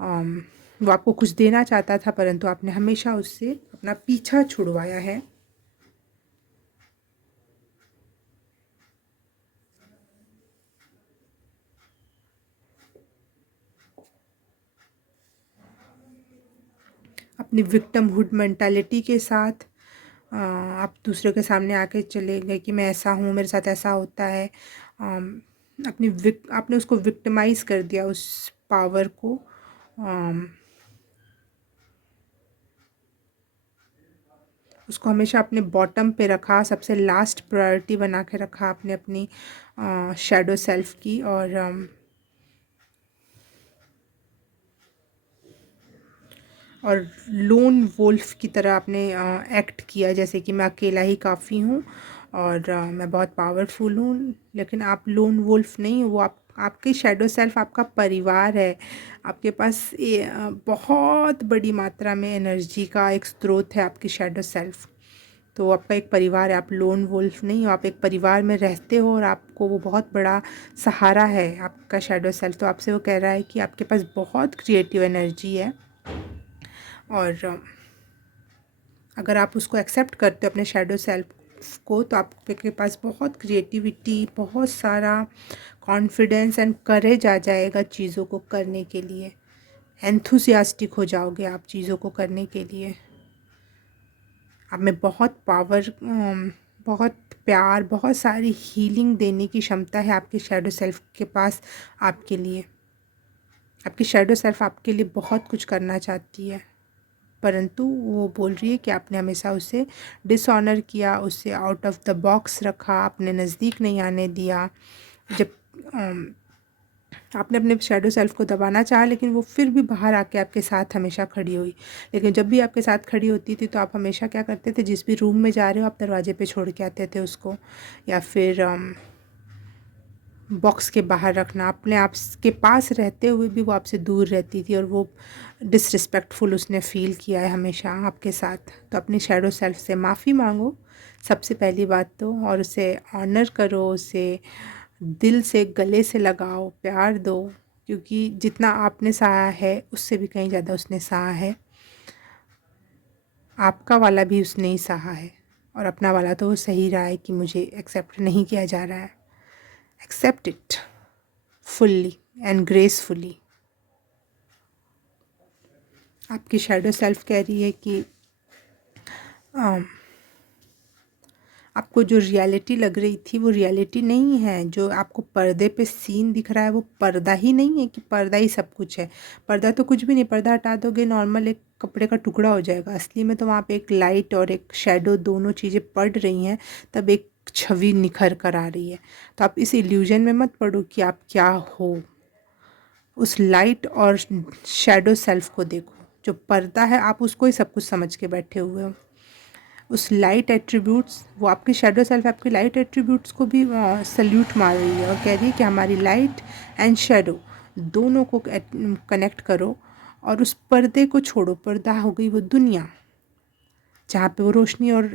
वो आपको कुछ देना चाहता था, परंतु आपने हमेशा उससे अपना पीछा छुड़वाया है। अपनी विक्टिमहुड मेंटालिटी के साथ आप दूसरे के सामने आके चले गए कि मैं ऐसा हूँ, मेरे साथ ऐसा होता है। आपने उसको विक्टिमाइज कर दिया, उस पावर को। उसको हमेशा अपने बॉटम पे रखा, सबसे लास्ट प्रायोरिटी बना के रखा आपने अपनी शैडो सेल्फ की। और लोन वुल्फ की तरह आपने एक्ट किया, जैसे कि मैं अकेला ही काफ़ी हूँ और मैं बहुत पावरफुल हूँ। लेकिन आप लोन वुल्फ नहीं हो, वो आपकी शैडो सेल्फ आपका परिवार है। आपके पास बहुत बड़ी मात्रा में एनर्जी का एक स्रोत है आपकी शैडो सेल्फ। तो आपका एक परिवार है, आप लोन वुल्फ नहीं हो, आप एक परिवार में रहते हो और आपको वो बहुत बड़ा सहारा है आपका शैडो सेल्फ। तो आपसे वो कह रहा है कि आपके पास बहुत क्रिएटिव एनर्जी है और अगर आप उसको एक्सेप्ट करते हो अपने शैडो सेल्फ को, तो आपके पास बहुत क्रिएटिविटी, बहुत सारा कॉन्फिडेंस एंड करेज आ जाएगा चीज़ों को करने के लिए। एंथुसियास्टिक हो जाओगे आप चीज़ों को करने के लिए। आप में बहुत पावर, बहुत प्यार, बहुत सारी हीलिंग देने की क्षमता है आपके शैडो सेल्फ के पास आपके लिए। आपकी शैडो सेल्फ आपके लिए बहुत कुछ करना चाहती है, परंतु वो बोल रही है कि आपने हमेशा उसे डिसऑनर किया, उसे आउट ऑफ द बॉक्स रखा, अपने नज़दीक नहीं आने दिया। जब आपने अपने शैडो सेल्फ को दबाना चाहा, लेकिन वो फिर भी बाहर आके आपके साथ हमेशा खड़ी हुई। लेकिन जब भी आपके साथ खड़ी होती थी तो आप हमेशा क्या करते थे, जिस भी रूम में जा रहे हो आप दरवाजे पे छोड़ के आते थे उसको, या फिर बॉक्स के बाहर रखना। अपने आप के पास रहते हुए भी वो आपसे दूर रहती थी और वो डिसरिस्पेक्टफुल उसने फ़ील किया है हमेशा आपके साथ। तो अपनी शैडो सेल्फ से माफ़ी मांगो सबसे पहली बात तो, और उसे ऑनर करो, उसे दिल से गले से लगाओ, प्यार दो, क्योंकि जितना आपने सहा है उससे भी कहीं ज़्यादा उसने सहा है। आपका वाला भी उसने ही सहा है और अपना वाला तो वो सही रहा है कि मुझे एक्सेप्ट नहीं किया जा रहा है। Accept it fully and gracefully. आपकी शैडो सेल्फ कह रही है कि आपको जो रियलिटी लग रही थी वो रियलिटी नहीं है। जो आपको पर्दे पे सीन दिख रहा है वो पर्दा ही नहीं है कि पर्दा ही सब कुछ है। पर्दा तो कुछ भी नहीं, पर्दा हटा दोगे नॉर्मल एक कपड़े का टुकड़ा हो जाएगा। असली में तो वहाँ पे एक लाइट और एक शैडो दोनों चीज़ें पड़ रही हैं, तब एक छवि निखर कर आ रही है। तो आप इस इल्यूजन में मत पड़ो कि आप क्या हो। उस लाइट और शैडो सेल्फ को देखो। जो पर्दा है आप उसको ही सब कुछ समझ के बैठे हुए हो। उस लाइट एट्रीब्यूट्स, वो आपकी शैडो सेल्फ आपकी लाइट एट्रीब्यूट्स को भी सल्यूट मार रही है और कह रही है कि हमारी लाइट एंड शैडो दोनों को कनेक्ट करो और उस पर्दे को छोड़ो। पर्दा हो गई वो दुनिया जहाँ पे वो रोशनी और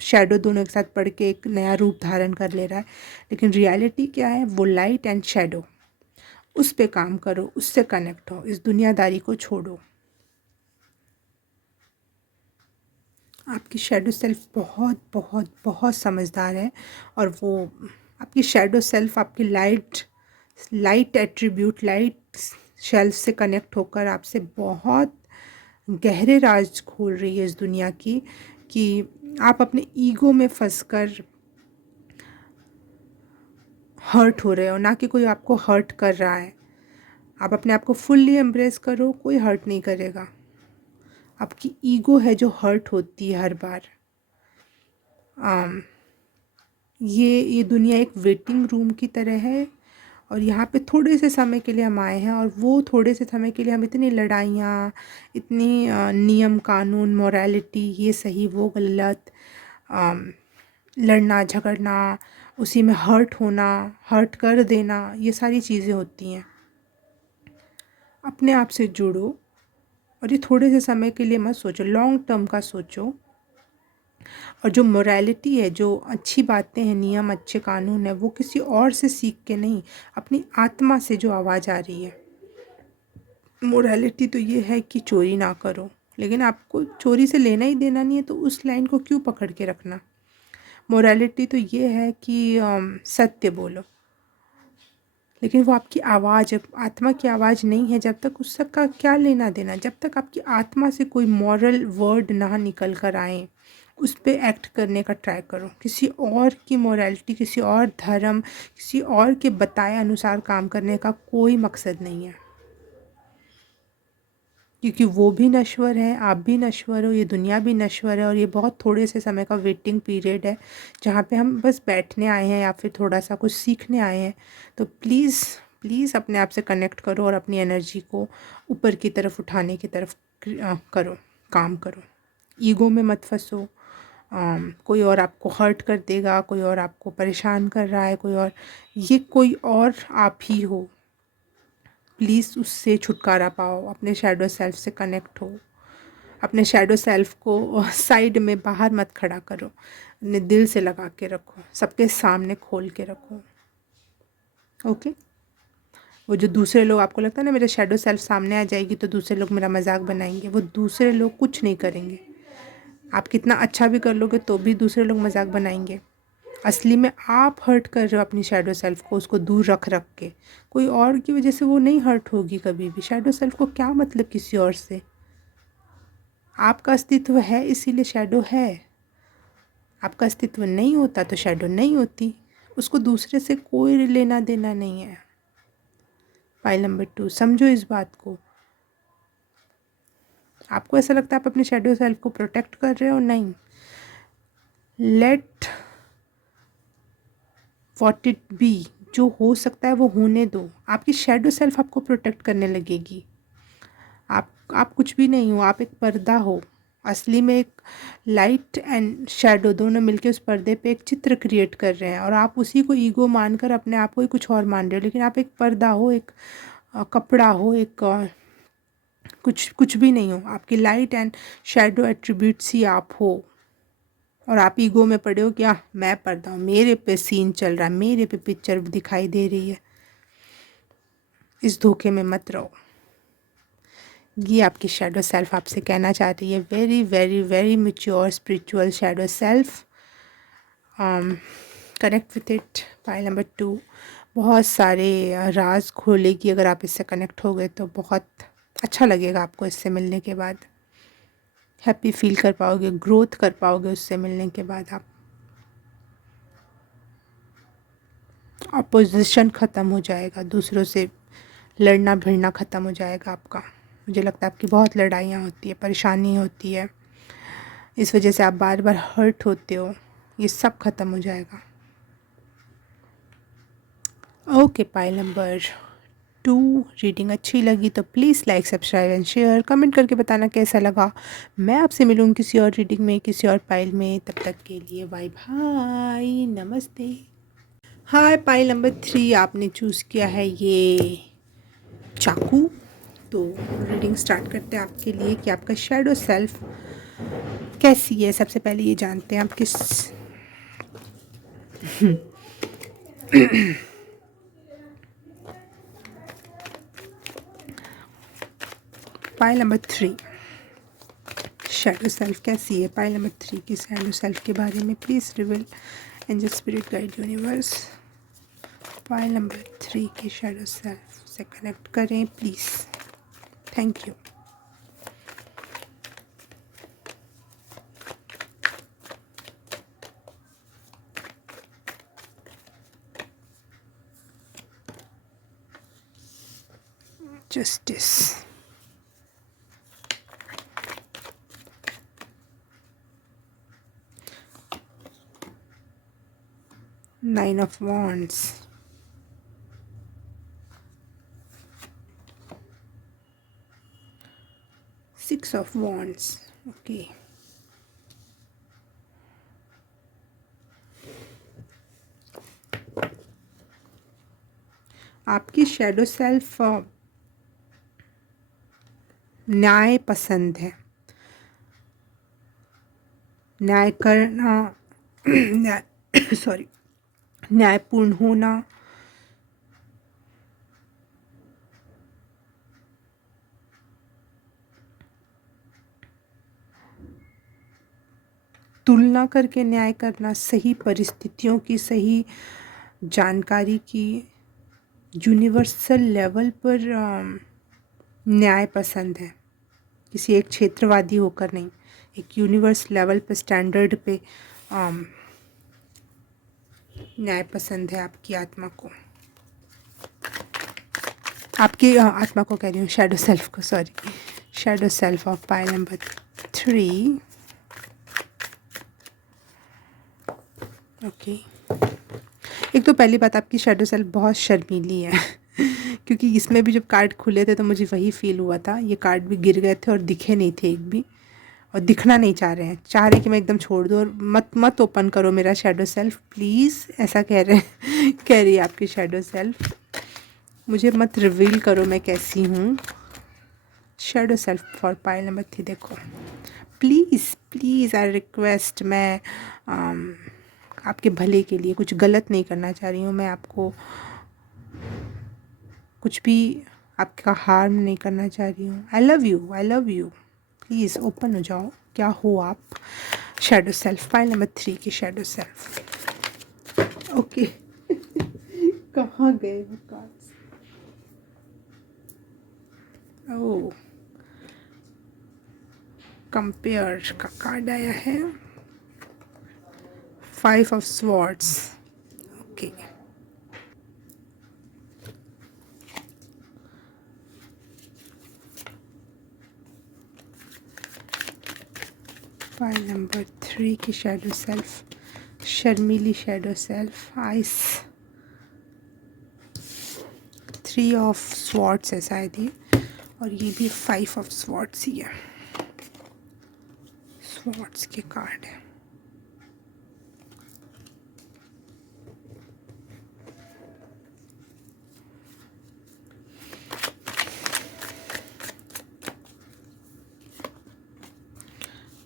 शैडो दोनों एक साथ पड़ के एक नया रूप धारण कर ले रहा है। लेकिन रियलिटी क्या है, वो लाइट एंड शैडो, उस पे काम करो, उससे कनेक्ट हो, इस दुनियादारी को छोड़ो। आपकी शैडो सेल्फ बहुत बहुत बहुत समझदार है और वो आपकी शैडो सेल्फ आपकी लाइट एट्रीब्यूट, लाइट शेल्फ से कनेक्ट होकर आपसे बहुत गहरे राज खोल रही है इस दुनिया की, कि आप अपने ईगो में फंसकर हर्ट हो रहे हो, ना कि कोई आपको हर्ट कर रहा है। आप अपने आप को फुल्ली एम्ब्रेस करो, कोई हर्ट नहीं करेगा। आपकी ईगो है जो हर्ट होती है हर बार। ये दुनिया एक वेटिंग रूम की तरह है और यहाँ पे थोड़े से समय के लिए हम आए हैं, और वो थोड़े से समय के लिए हम इतनी लड़ाइयाँ, इतनी नियम कानून, मोरालिटी, ये सही वो गलत, लड़ना झगड़ना, उसी में हर्ट होना, हर्ट कर देना, ये सारी चीज़ें होती हैं। अपने आप से जुड़ो और ये थोड़े से समय के लिए मत सोचो, लॉन्ग टर्म का सोचो। और जो मोरालिटी है, जो अच्छी बातें हैं, नियम, अच्छे कानून है, वो किसी और से सीख के नहीं, अपनी आत्मा से जो आवाज़ आ रही है। मोरालिटी तो ये है कि चोरी ना करो, लेकिन आपको चोरी से लेना ही देना नहीं है तो उस लाइन को क्यों पकड़ के रखना। मोरालिटी तो ये है कि सत्य बोलो, लेकिन वो आपकी आवाज़, आत्मा की आवाज़ नहीं है। जब तक उस सब का क्या लेना देना, जब तक आपकी आत्मा से कोई मॉरल वर्ड ना निकल कर आए, उस पे एक्ट करने का ट्राई करो। किसी और की मोरालिटी, किसी और धर्म, किसी और के बताए अनुसार काम करने का कोई मकसद नहीं है, क्योंकि वो भी नश्वर है, आप भी नश्वर हो, ये दुनिया भी नश्वर है, और ये बहुत थोड़े से समय का वेटिंग पीरियड है जहाँ पे हम बस बैठने आए हैं या फिर थोड़ा सा कुछ सीखने आए हैं। तो प्लीज़ प्लीज़ अपने आप से कनेक्ट करो और अपनी एनर्जी को ऊपर की तरफ उठाने की तरफ करो, काम करो। ईगो में मत फंसो। कोई और आपको हर्ट कर देगा, कोई और आपको परेशान कर रहा है, कोई और, ये कोई और आप ही हो। प्लीज़ उससे छुटकारा पाओ, अपने शैडो सेल्फ से कनेक्ट हो। अपने शैडो सेल्फ को साइड में बाहर मत खड़ा करो, अपने दिल से लगा के रखो, सबके सामने खोल के रखो। ओके। वो जो दूसरे लोग, आपको लगता है ना मेरे शैडो सेल्फ सामने आ जाएगी तो दूसरे लोग मेरा मजाक बनाएंगे, वो दूसरे लोग कुछ नहीं करेंगे। आप कितना अच्छा भी कर लोगे तो भी दूसरे लोग मजाक बनाएंगे। असली में आप हर्ट कर रहे हो अपनी शैडो सेल्फ को, उसको दूर रख रख के। कोई और की वजह से वो नहीं हर्ट होगी कभी भी। शैडो सेल्फ को क्या मतलब किसी और से। आपका अस्तित्व है इसीलिए शैडो है। आपका अस्तित्व नहीं होता तो शैडो नहीं होती। उसको दूसरे से कोई लेना देना नहीं है। पाइल नंबर 2, समझो इस बात को। आपको ऐसा लगता है आप अपने शैडो सेल्फ को प्रोटेक्ट कर रहे हो, नहीं। लेट व्हाट इट बी, जो हो सकता है वो होने दो। आपकी शैडो सेल्फ आपको प्रोटेक्ट करने लगेगी। आप कुछ भी नहीं हो, आप एक पर्दा हो। असली में एक लाइट एंड शैडो दोनों मिलके उस पर्दे पे एक चित्र क्रिएट कर रहे हैं, और आप उसी को ईगो मानकर अपने आप को ही कुछ और मान रहे हो। लेकिन आप एक पर्दा हो, एक कपड़ा हो, एक कुछ भी नहीं हो। आपकी लाइट एंड शैडो एट्रीब्यूट्स ही आप हो। और आप ईगो में पड़े हो, क्या मैं पर्दा हूँ, मेरे पे सीन चल रहा है, मेरे पे पिक्चर दिखाई दे रही है। इस धोखे में मत रहो। ये आपकी शैडो सेल्फ आपसे कहना चाहती है, very very very mature spiritual shadow self. Connect with it. Pile number 2 बहुत सारे राज खोलेगी। अगर आप इससे कनेक्ट हो गए तो बहुत अच्छा लगेगा आपको इससे मिलने के बाद। हैप्पी फील कर पाओगे, ग्रोथ कर पाओगे उससे मिलने के बाद। आप अपोजिशन ख़त्म हो जाएगा, दूसरों से लड़ना भिड़ना ख़त्म हो जाएगा आपका। मुझे लगता है आपकी बहुत लड़ाइयाँ होती है, परेशानी होती है, इस वजह से आप बार बार हर्ट होते हो, ये सब ख़त्म हो जाएगा। ओके, पाइल नंबर 2 रीडिंग अच्छी लगी तो please like, subscribe and share. Comment करके बताना कैसा लगा। मैं आपसे मिलूँगी किसी और रीडिंग में, किसी और पाइल में। तब तक के लिए बाय बाय, नमस्ते। हाय, पाइल नंबर 3 आपने चूज़ किया है ये चाकू। तो रीडिंग स्टार्ट करते हैं आपके लिए कि आपका शैडो सेल्फ कैसी है। सबसे पहले ये जानते हैं आप किस पाइल नंबर 3 शैडो सेल्फ कैसी है। पाइल नंबर 3 की शैडो सेल्फ के बारे में please reveal angel spirit guide universe. Pile number 3 की शैडो सेल्फ से कनेक्ट करें please. Thank you. Justice, 9 of wands, 6 of wands. Okay, आपकी शैडो सेल्फ न्याय पसंद है, न्याय करना, न्याय सॉरी, न्यायपूर्ण होना, तुलना करके न्याय करना, सही परिस्थितियों की, सही जानकारी की, यूनिवर्सल लेवल पर न्याय पसंद है, किसी एक क्षेत्रवादी होकर नहीं, एक यूनिवर्स लेवल पे, स्टैंडर्ड पे न्याय पसंद है आपकी आत्मा को, आपकी आत्मा को कह रही हूँ, शैडो सेल्फ को, sorry, shadow self of pile number 3। Okay, एक तो पहली बात, आपकी शैडो सेल्फ बहुत शर्मीली है क्योंकि इसमें भी जब कार्ड खुले थे तो मुझे वही फील हुआ था, ये कार्ड भी गिर गए थे और दिखे नहीं थे एक भी, और दिखना नहीं चाह रहे हैं, चाह रहे कि मैं एकदम छोड़ दूँ और मत मत ओपन करो मेरा शैडो सेल्फ प्लीज़, ऐसा कह रहे हैं कह रही है आपकी शैडो सेल्फ, मुझे मत रिवील करो मैं कैसी हूँ। Shadow self for pile number 3, देखो प्लीज़ प्लीज़ आई रिक्वेस्ट, मैं आपके भले के लिए कुछ गलत नहीं करना चाह रही हूँ, मैं आपको कुछ भी आपका हार्म नहीं करना चाह रही हूँ, I love you, I love you, please open हो जाओ, क्या हो आप, शैडो सेल्फ, पाइल नंबर 3 की शैडो सेल्फ। ओके कहाँ गए वो कार्ड्स, ओह कंपेयर का कार्ड आया है, 5 of swords. Okay, pile number 3 की शैडो सेल्फ, शर्मीली शैडो सेल्फ, आइस, 3 ऑफ स्वॉर्ड्स है शायद ये, और ये भी 5 ऑफ स्वॉर्ड्स ही है, स्वॉर्ड्स के कार्ड है।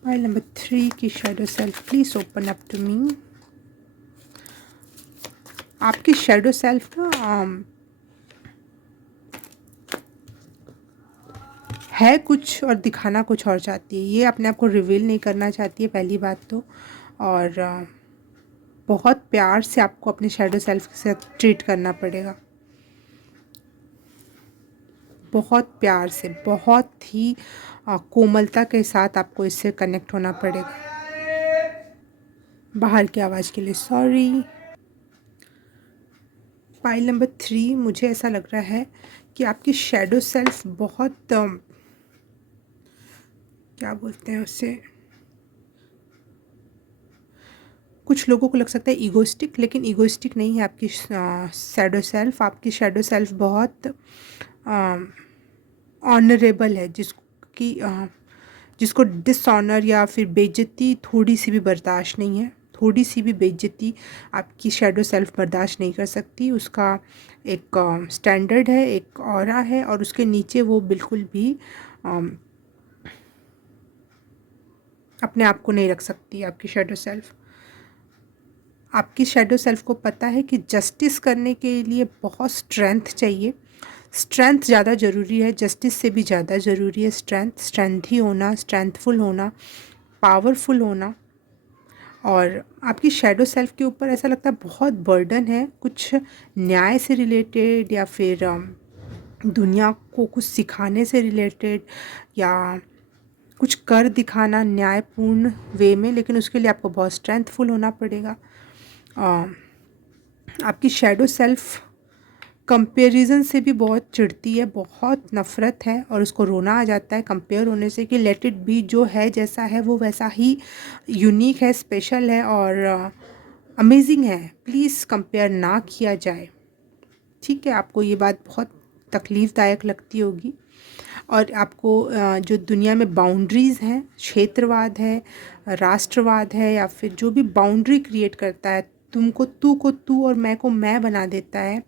पाइल नंबर 3 की shadow self, please open up to me. आपकी शैडो सेल्फ ना है कुछ और दिखाना कुछ और चाहती है, ये अपने आप को रिवील नहीं करना चाहती है पहली बात तो, और बहुत प्यार से आपको अपने शैडो सेल्फ के साथ ट्रीट करना पड़ेगा, बहुत प्यार से, बहुत ही कोमलता के साथ आपको इससे कनेक्ट होना पड़ेगा। बाहर की आवाज़ के लिए सॉरी। पाइल नंबर 3, मुझे ऐसा लग रहा है कि आपकी शैडो सेल्फ बहुत क्या बोलते हैं उससे, कुछ लोगों को लग सकता है ईगोइस्टिक, लेकिन ईगोइस्टिक नहीं है आपकी शैडो सेल्फ, आपकी शैडो सेल्फ बहुत ऑनरेबल है, जिसको डिसऑनर या फिर बेइज्जती थोड़ी सी भी बर्दाश्त नहीं है, थोड़ी सी भी बेइज्जती आपकी शैडो सेल्फ बर्दाश्त नहीं कर सकती, उसका एक स्टैंडर्ड है, एक ऑरा है, और उसके नीचे वो बिल्कुल भी अपने आप को नहीं रख सकती आपकी शैडो सेल्फ। आपकी शैडो सेल्फ को पता है कि जस्टिस करने के लिए बहुत स्ट्रेंथ चाहिए, स्ट्रेंथ ज़्यादा ज़रूरी है, जस्टिस से भी ज़्यादा ज़रूरी है स्ट्रेंथ, स्ट्रेंथ ही होना, स्ट्रेंथफुल होना, पावरफुल होना। और आपकी शैडो सेल्फ के ऊपर ऐसा लगता है बहुत बर्डन है, कुछ न्याय से रिलेटेड, या फिर दुनिया को कुछ सिखाने से रिलेटेड, या कुछ कर दिखाना न्यायपूर्ण वे में, लेकिन उसके लिए आपको बहुत स्ट्रेंथफुल होना पड़ेगा। आपकी शैडो सेल्फ कंपैरिजन से भी बहुत चिढ़ती है, बहुत नफ़रत है और उसको रोना आ जाता है कंपेयर होने से कि लेट इट बी, जो है जैसा है वो वैसा ही यूनिक है, स्पेशल है और अमेजिंग है। प्लीज़ कंपेयर ना किया जाए, ठीक है। आपको ये बात बहुत तकलीफ़दायक लगती होगी और आपको जो दुनिया में बाउंड्रीज़ हैं, क्षेत्रवाद है, राष्ट्रवाद है, या फिर जो भी बाउंड्री क्रिएट करता है, तुमको तू को तू और मैं को मैं बना देता है,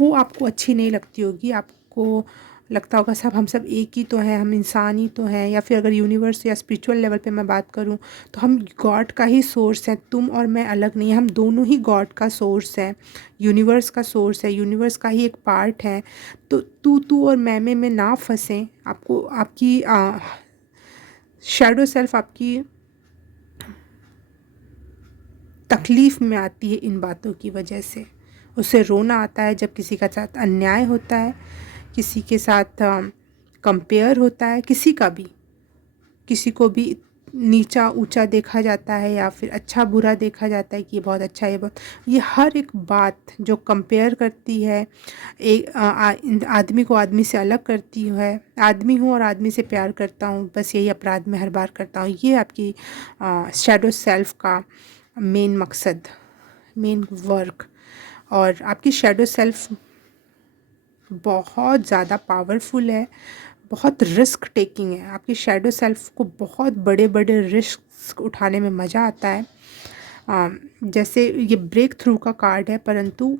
वो आपको अच्छी नहीं लगती होगी। आपको लगता होगा सब हम सब एक ही तो हैं, हम इंसान ही तो हैं, या फिर अगर यूनिवर्स या स्पिरिचुअल लेवल पे मैं बात करूँ तो हम गॉड का ही सोर्स है। तुम और मैं अलग नहीं है, हम दोनों ही गॉड का सोर्स है, यूनिवर्स का सोर्स है, यूनिवर्स का ही एक पार्ट है। तो तू और मैं में ना फंसें। आपको आपकी शैडो सेल्फ आपकी तकलीफ़ में आती है इन बातों की वजह से। उसे रोना आता है जब किसी के साथ अन्याय होता है, किसी के साथ कंपेयर होता है, किसी का भी, किसी को भी नीचा ऊंचा देखा जाता है या फिर अच्छा बुरा देखा जाता है कि ये बहुत अच्छा है, ये हर एक बात जो कंपेयर करती है, एक आदमी को आदमी से अलग करती है। आदमी हूँ और आदमी से प्यार करता हूँ, बस यही अपराध मैं हर बार करता हूँ। ये आपकी शैडो सेल्फ का मेन मकसद, मेन वर्क। और आपकी शैडो सेल्फ बहुत ज़्यादा पावरफुल है, बहुत रिस्क टेकिंग है। आपकी शैडो सेल्फ को बहुत बड़े बड़े रिस्क उठाने में मज़ा आता है। जैसे ये ब्रेक थ्रू का कार्ड है, परंतु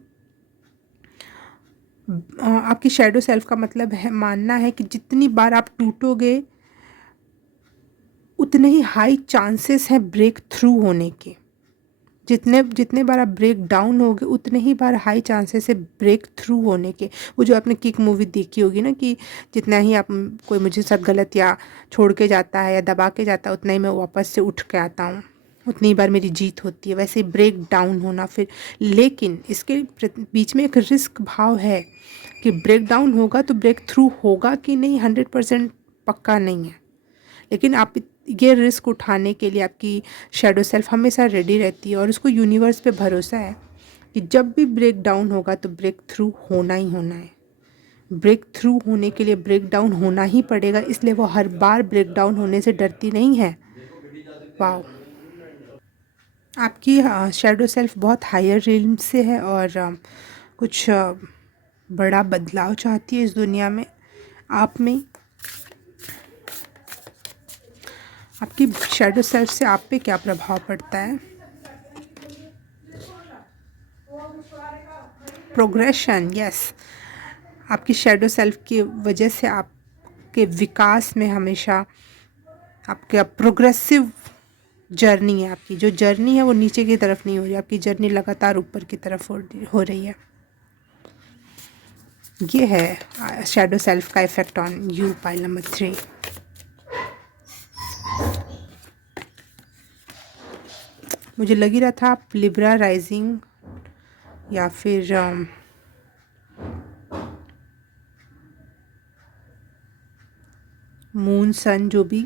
आपकी शैडो सेल्फ का मतलब है, मानना है कि जितनी बार आप टूटोगे उतने ही हाई चांसेस हैं ब्रेक थ्रू होने के। जितने जितने बार आप ब्रेक डाउन होगे उतने ही बार हाई चांसेस है ब्रेक थ्रू होने के। वो जो आपने किक मूवी देखी होगी ना, कि जितना ही आप कोई मुझे साथ गलत या छोड़ के जाता है या दबा के जाता है, उतना ही मैं वापस से उठ के आता हूँ, उतनी बार मेरी जीत होती है। वैसे ही ब्रेक डाउन होना फिर, लेकिन इसके बीच में एक रिस्क भाव है कि ब्रेक डाउन होगा तो ब्रेक थ्रू होगा कि नहीं, 100% पक्का नहीं है। लेकिन आप ये रिस्क उठाने के लिए आपकी शैडो सेल्फ हमेशा रेडी रहती है और उसको यूनिवर्स पे भरोसा है कि जब भी ब्रेक डाउन होगा तो ब्रेक थ्रू होना ही होना है। ब्रेक थ्रू होने के लिए ब्रेक डाउन होना ही पड़ेगा, इसलिए वो हर बार ब्रेक डाउन होने से डरती नहीं है। वाह, आपकी शैडो सेल्फ बहुत हायर रिल्म से है और कुछ बड़ा बदलाव चाहती है इस दुनिया में, आप में। आपकी शैडो सेल्फ से आप पे क्या प्रभाव पड़ता है? Progression, yes. आपकी शैडो सेल्फ की वजह से आपके विकास में हमेशा आपका प्रोग्रेसिव जर्नी है। आपकी जो जर्नी है वो नीचे की तरफ नहीं हो रही, आपकी जर्नी लगातार ऊपर की तरफ हो रही है। ये है शैडो सेल्फ का effect on you, pile number 3। मुझे लग ही रहा था आप लिब्रा राइजिंग या फिर मून सन, जो भी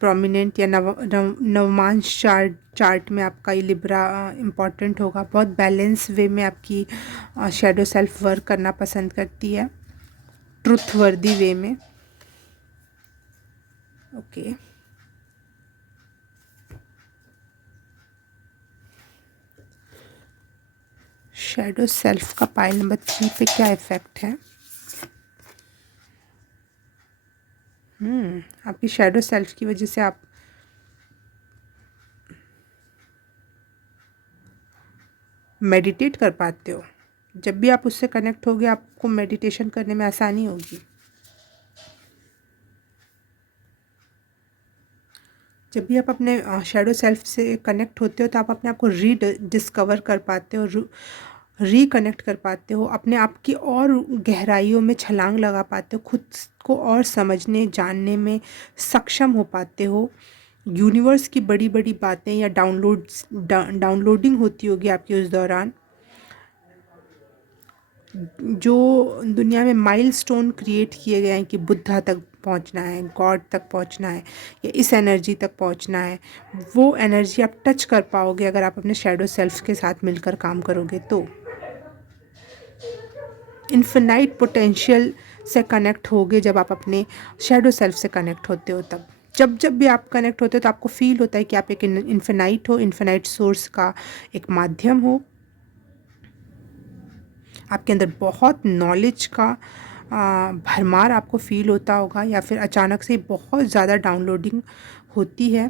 प्रोमिनेंट या नवमांश चार्ट में आपका ये लिब्रा इम्पॉर्टेंट होगा। बहुत बैलेंस वे में आपकी शैडो सेल्फ वर्क करना पसंद करती है, ट्रुथ वर्दी वे में। ओके, शैडो सेल्फ का पाइल नंबर 3 पे क्या इफ़ेक्ट है? आपकी शैडो सेल्फ की वजह से आप मेडिटेट कर पाते हो। जब भी आप उससे कनेक्ट होगे आपको मेडिटेशन करने में आसानी होगी। जब भी आप अपने शैडो सेल्फ से कनेक्ट होते हो तो आप अपने आप को डिस्कवर कर पाते हो, रिकनेक्ट कर पाते हो, अपने आप की और गहराइयों में छलांग लगा पाते हो, खुद को और समझने जानने में सक्षम हो पाते हो। यूनिवर्स की बड़ी बड़ी बातें या डाउनलोडिंग होती होगी आपकी उस दौरान। जो दुनिया में माइलस्टोन क्रिएट किए गए हैं कि बुद्धा तक पहुंचना है, गॉड तक पहुंचना है, या इस एनर्जी तक पहुंचना है, वो एनर्जी आप टच कर पाओगे अगर आप अपने शैडो सेल्फ के साथ मिलकर काम करोगे तो। इन्फिनाइट पोटेंशियल से कनेक्ट होगे जब आप अपने शैडो सेल्फ से कनेक्ट होते हो। तब जब जब भी आप कनेक्ट होते हो तो आपको फील होता है कि आप एक इन्फिनाइट हो, इन्फिनाइट सोर्स का एक माध्यम हो। आपके अंदर बहुत नॉलेज का भरमार आपको फील होता होगा, या फिर अचानक से बहुत ज़्यादा डाउनलोडिंग होती है।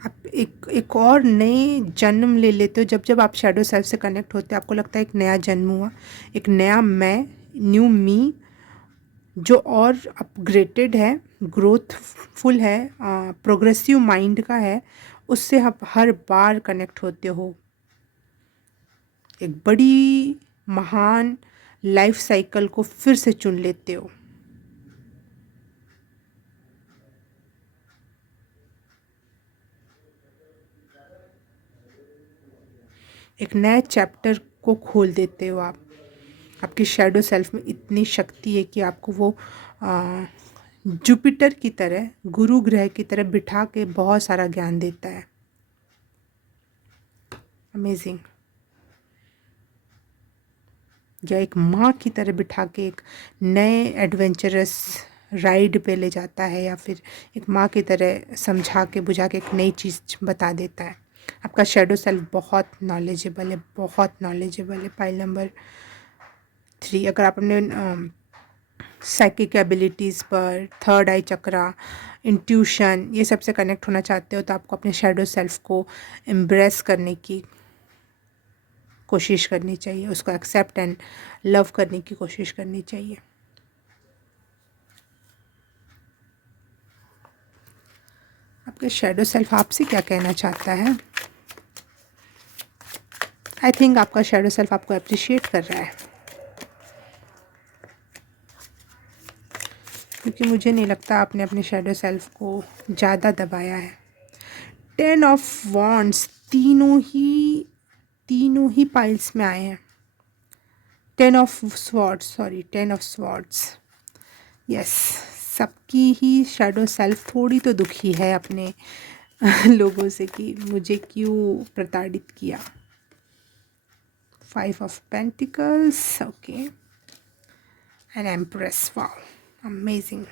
आप एक और नए जन्म ले लेते हो जब जब आप शैडो सेल्फ से कनेक्ट होते हो। आपको लगता है एक नया जन्म हुआ, एक नया मैं, न्यू मी, जो और अपग्रेडेड है, ग्रोथफुल है, प्रोग्रेसिव माइंड का है। उससे आप हर बार कनेक्ट होते हो, एक बड़ी महान लाइफ साइकिल को फिर से चुन लेते हो। एक नए चैप्टर को खोल देते हो आप। आपकी शैडो सेल्फ में इतनी शक्ति है कि आपको वो जुपिटर की तरह, गुरु ग्रह की तरह बिठा के बहुत सारा ज्ञान देता है। अमेजिंग। या एक माँ की तरह बिठा के एक नए एडवेंचरस राइड पे ले जाता है, या फिर एक माँ की तरह समझा के बुझा के एक नई चीज़ बता देता है। आपका शैडो सेल्फ बहुत नॉलेजेबल है, बहुत नॉलेजेबल है। पाइल नंबर 3, अगर आप अपने साइकिक एबिलिटीज़ पर, थर्ड आई चक्रा, इंट्यूशन, ये सब से कनेक्ट होना चाहते हो तो आपको अपने शैडो सेल्फ को एम्ब्रेस करने की कोशिश करनी चाहिए, उसको एक्सेप्ट एंड लव करने की कोशिश करनी चाहिए। आपके शैडो सेल्फ आपसे क्या कहना चाहता है? आई थिंक आपका शैडो सेल्फ आपको अप्रिशिएट कर रहा है, क्योंकि मुझे नहीं लगता आपने अपने शैडो सेल्फ को ज़्यादा दबाया है। 10 ऑफ वॉन्ड्स, तीनों ही पाइल्स में आए हैं। 10 of swords, sorry, 10 of swords. Yes, सबकी ही शैडो सेल्फ थोड़ी तो दुखी है अपने लोगों से कि मुझे क्यों प्रताड़ित किया। 5 of pentacles, okay, and empress, wow, amazing.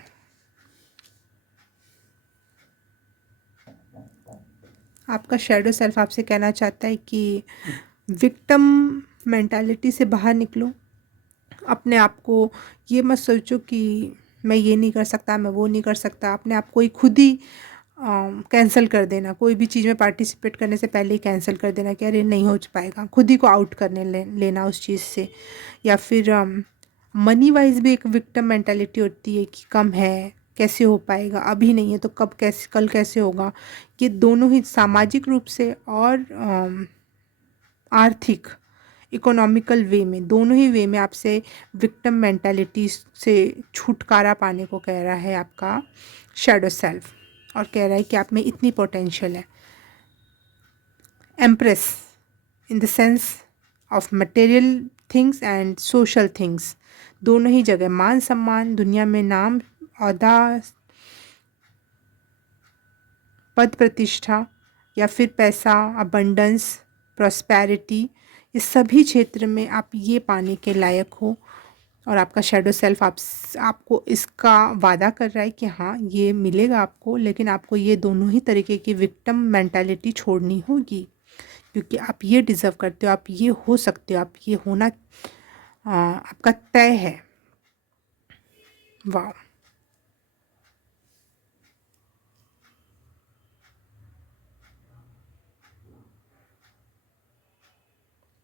आपका शैडो सेल्फ आपसे कहना चाहता है कि विक्टिम मेंटालिटी से बाहर निकलो। अपने आप को ये मत सोचो कि मैं ये नहीं कर सकता, मैं वो नहीं कर सकता। अपने आप को ही खुद ही कैंसिल कर देना। कोई भी चीज़ में पार्टिसिपेट करने से पहले ही कैंसिल कर देना कि अरे नहीं हो पाएगा। खुद ही को आउट करने लेना उस चीज़ से। या फिर मनी वाइज भी एक विक्टिम मेंटालिटी होती है कि कम है, कैसे हो पाएगा, अभी नहीं है तो कब, कैसे, कल कैसे होगा। ये दोनों ही सामाजिक रूप से और आर्थिक, इकोनॉमिकल वे में, दोनों ही वे में आपसे विक्टिम मेंटालिटी से छुटकारा पाने को कह रहा है आपका शैडो सेल्फ, और कह रहा है कि आप में इतनी पोटेंशियल है। Empress in the sense of material things and social things, दोनों ही जगह मान सम्मान, दुनिया में नाम, औहदा, पद प्रतिष्ठा, या फिर पैसा, अबंडेंस, प्रॉस्पेरिटी, इस सभी क्षेत्र में आप ये पाने के लायक हो। और आपका शैडो सेल्फ आपको इसका वादा कर रहा है कि हाँ ये मिलेगा आपको, लेकिन आपको ये दोनों ही तरीके की विक्टिम मेंटालिटी छोड़नी होगी, क्योंकि आप ये डिज़र्व करते हो, आप ये हो सकते हो, आप ये होना आपका तय है। वाह,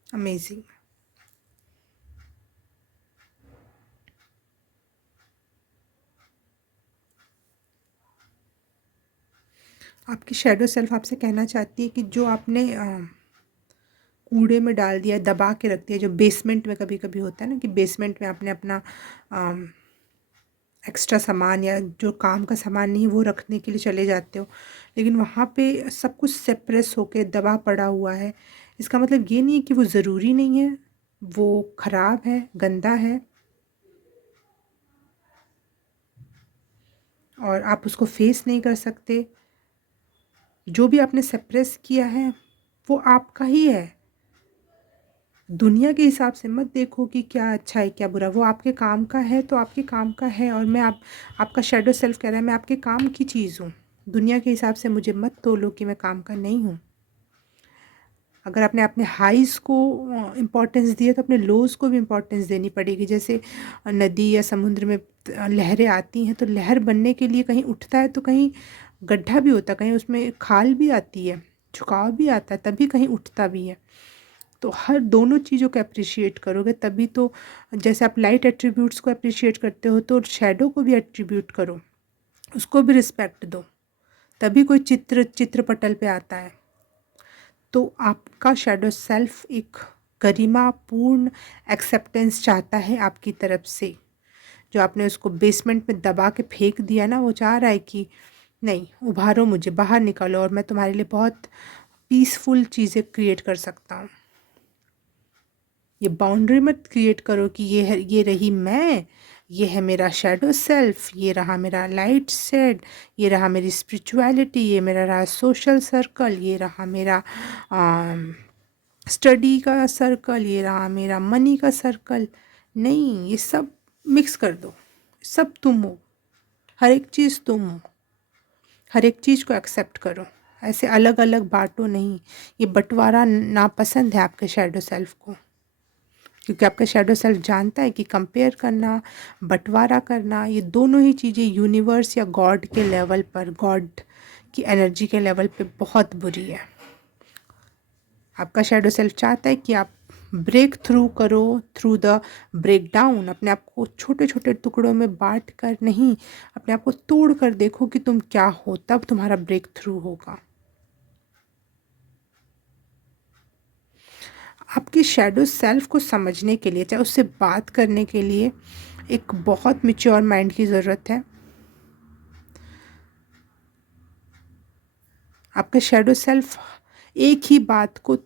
अमेजिंग। आपकी शैडो सेल्फ आपसे कहना चाहती है कि जो आपने कूड़े में डाल दिया, दबा के रख दिया, जो बेसमेंट में कभी कभी होता है ना कि बेसमेंट में आपने अपना एक्स्ट्रा सामान या जो काम का सामान नहीं वो रखने के लिए चले जाते हो, लेकिन वहाँ पे सब कुछ सेप्रेस होके दबा पड़ा हुआ है। इसका मतलब ये नहीं है कि वो ज़रूरी नहीं है, वो ख़राब है, गंदा है, और आप उसको फेस नहीं कर सकते। जो भी आपने सप्रेस किया है वो आपका ही है। दुनिया के हिसाब से मत देखो कि क्या अच्छा है क्या बुरा, वो आपके काम का है तो आपके काम का है। और मैं आपका शैडो सेल्फ कह रहा है मैं आपके काम की चीज़ हूँ। दुनिया के हिसाब से मुझे मत तोलो कि मैं काम का नहीं हूँ। अगर आपने अपने हाइज़ को इम्पोर्टेंस दिया तो अपने लोज़ को भी इम्पोर्टेंस देनी पड़ेगी। जैसे नदी या समुद्र में लहरें आती हैं तो लहर बनने के लिए कहीं उठता है तो कहीं गड्ढा भी होता है, कहीं उसमें खाल भी आती है, झुकाव भी आता है, तभी कहीं उठता भी है। तो हर दोनों चीज़ों को अप्रिशिएट करोगे तभी तो, जैसे आप लाइट एट्रीब्यूट्स को अप्रिशिएट करते हो तो शैडो को भी एट्रीब्यूट करो, उसको भी रिस्पेक्ट दो, तभी कोई चित्रपटल पे आता है। तो आपका शैडो सेल्फ एक गरिमापूर्ण एक्सेप्टेंस चाहता है आपकी तरफ से। जो आपने उसको बेसमेंट में दबा के फेंक दिया ना, वो चाह रहा है कि नहीं, उभारो मुझे, बाहर निकालो और मैं तुम्हारे लिए बहुत पीसफुल चीज़ें क्रिएट कर सकता हूँ। ये बाउंड्री मत क्रिएट करो कि ये रही मैं, ये है मेरा शैडो सेल्फ, ये रहा मेरा लाइट सेड, ये रहा मेरी स्पिरिचुअलिटी, ये मेरा रहा सोशल सर्कल, ये रहा मेरा स्टडी का सर्कल, ये रहा मेरा मनी का सर्कल। नहीं, ये सब मिक्स कर दो। सब तुम हो, हर एक चीज़ तुम हो, हर एक चीज़ को एक्सेप्ट करो। ऐसे अलग अलग बांटो नहीं। ये बंटवारा नापसंद है आपके शैडो सेल्फ को, क्योंकि आपका शैडो सेल्फ जानता है कि कंपेयर करना, बंटवारा करना, ये दोनों ही चीज़ें यूनिवर्स या गॉड के लेवल पर, गॉड की एनर्जी के लेवल पे बहुत बुरी है। आपका शैडो सेल्फ चाहता है कि आप ब्रेक थ्रू करो, थ्रू द ब्रेक डाउन। अपने आप को छोटे छोटे टुकड़ों में बांट कर नहीं, अपने आप को तोड़ कर देखो कि तुम क्या हो, तब तुम्हारा ब्रेक थ्रू होगा। आपकी शैडो सेल्फ को समझने के लिए, चाहे उससे बात करने के लिए, एक बहुत मैच्योर माइंड की ज़रूरत है। आपका शैडो सेल्फ एक ही बात को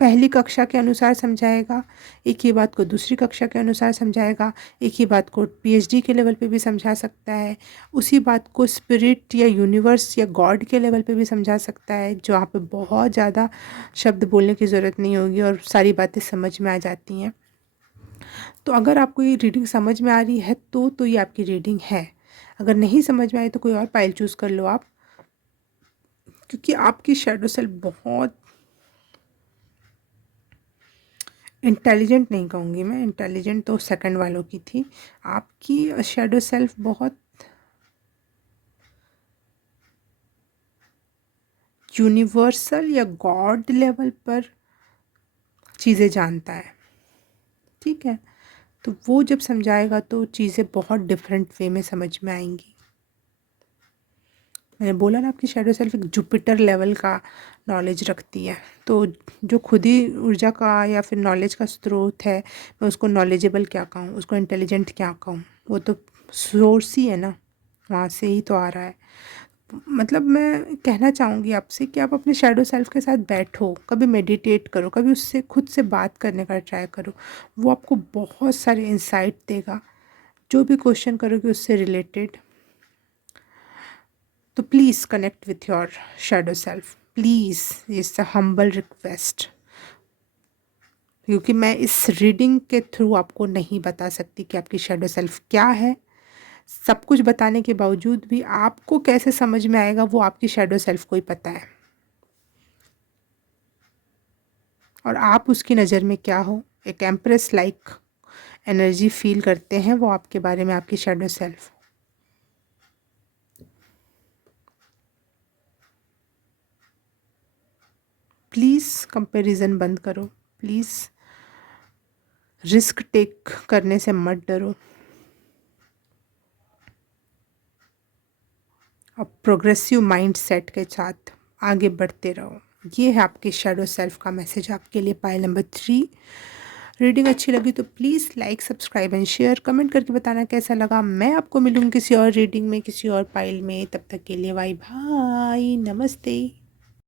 पहली कक्षा के अनुसार समझाएगा, एक ही बात को दूसरी कक्षा के अनुसार समझाएगा, एक ही बात को पीएचडी के लेवल पे भी समझा सकता है, उसी बात को स्पिरिट या यूनिवर्स या गॉड के लेवल पे भी समझा सकता है, जहाँ पे बहुत ज़्यादा शब्द बोलने की ज़रूरत नहीं होगी और सारी बातें समझ में आ जाती हैं। तो अगर आपको ये रीडिंग समझ में आ रही है तो ये आपकी रीडिंग है। अगर नहीं समझ में आई तो कोई और पाइल चूज़ कर लो आप, क्योंकि आपकी शैडो सेल्फ बहुत इंटेलिजेंट नहीं कहूँगी मैं, इंटेलिजेंट तो सेकंड वालों की थी। आपकी शैडो सेल्फ बहुत यूनिवर्सल या गॉड लेवल पर चीज़ें जानता है, ठीक है। तो वो जब समझाएगा तो चीज़ें बहुत डिफरेंट वे में समझ में आएंगी। मैंने बोला ना, आपकी शैडो सेल्फ एक जुपिटर लेवल का नॉलेज रखती है। तो जो खुद ही ऊर्जा का या फिर नॉलेज का स्रोत है, मैं उसको नॉलेजेबल क्या कहूँ, उसको इंटेलिजेंट क्या कहूँ, वो तो सोर्स ही है ना, वहाँ से ही तो आ रहा है। मतलब मैं कहना चाहूँगी आपसे कि आप अपने शैडो सेल्फ के साथ बैठो, कभी मेडिटेट करो, कभी उससे खुद से बात करने का ट्राई करो। वो आपको बहुत सारे इंसाइट देगा, जो भी क्वेश्चन करोगे उससे रिलेटेड। तो please connect with your shadow self, please, it's a humble request. क्योंकि मैं इस रीडिंग के थ्रू आपको नहीं बता सकती कि आपकी शैडो सेल्फ क्या है। सब कुछ बताने के बावजूद भी आपको कैसे समझ में आएगा, वो आपकी शैडो सेल्फ को ही पता है। और आप उसकी नज़र में क्या हो, एक एम्प्रेस लाइक एनर्जी फील करते हैं वो आपके बारे में, आपकी शैडो सेल्फ। प्लीज़ कंपैरिजन बंद करो, प्लीज़ रिस्क टेक करने से मत डरो, और प्रोग्रेसिव माइंड सेट के साथ आगे बढ़ते रहो। ये है आपके शैडो सेल्फ का मैसेज आपके लिए, पाइल नंबर 3। रीडिंग अच्छी लगी तो please like, subscribe and share, comment करके बताना कैसा लगा। मैं आपको मिलूँगी किसी और रीडिंग में, किसी और पाइल में। तब तक के लिए बाय बाय, नमस्ते।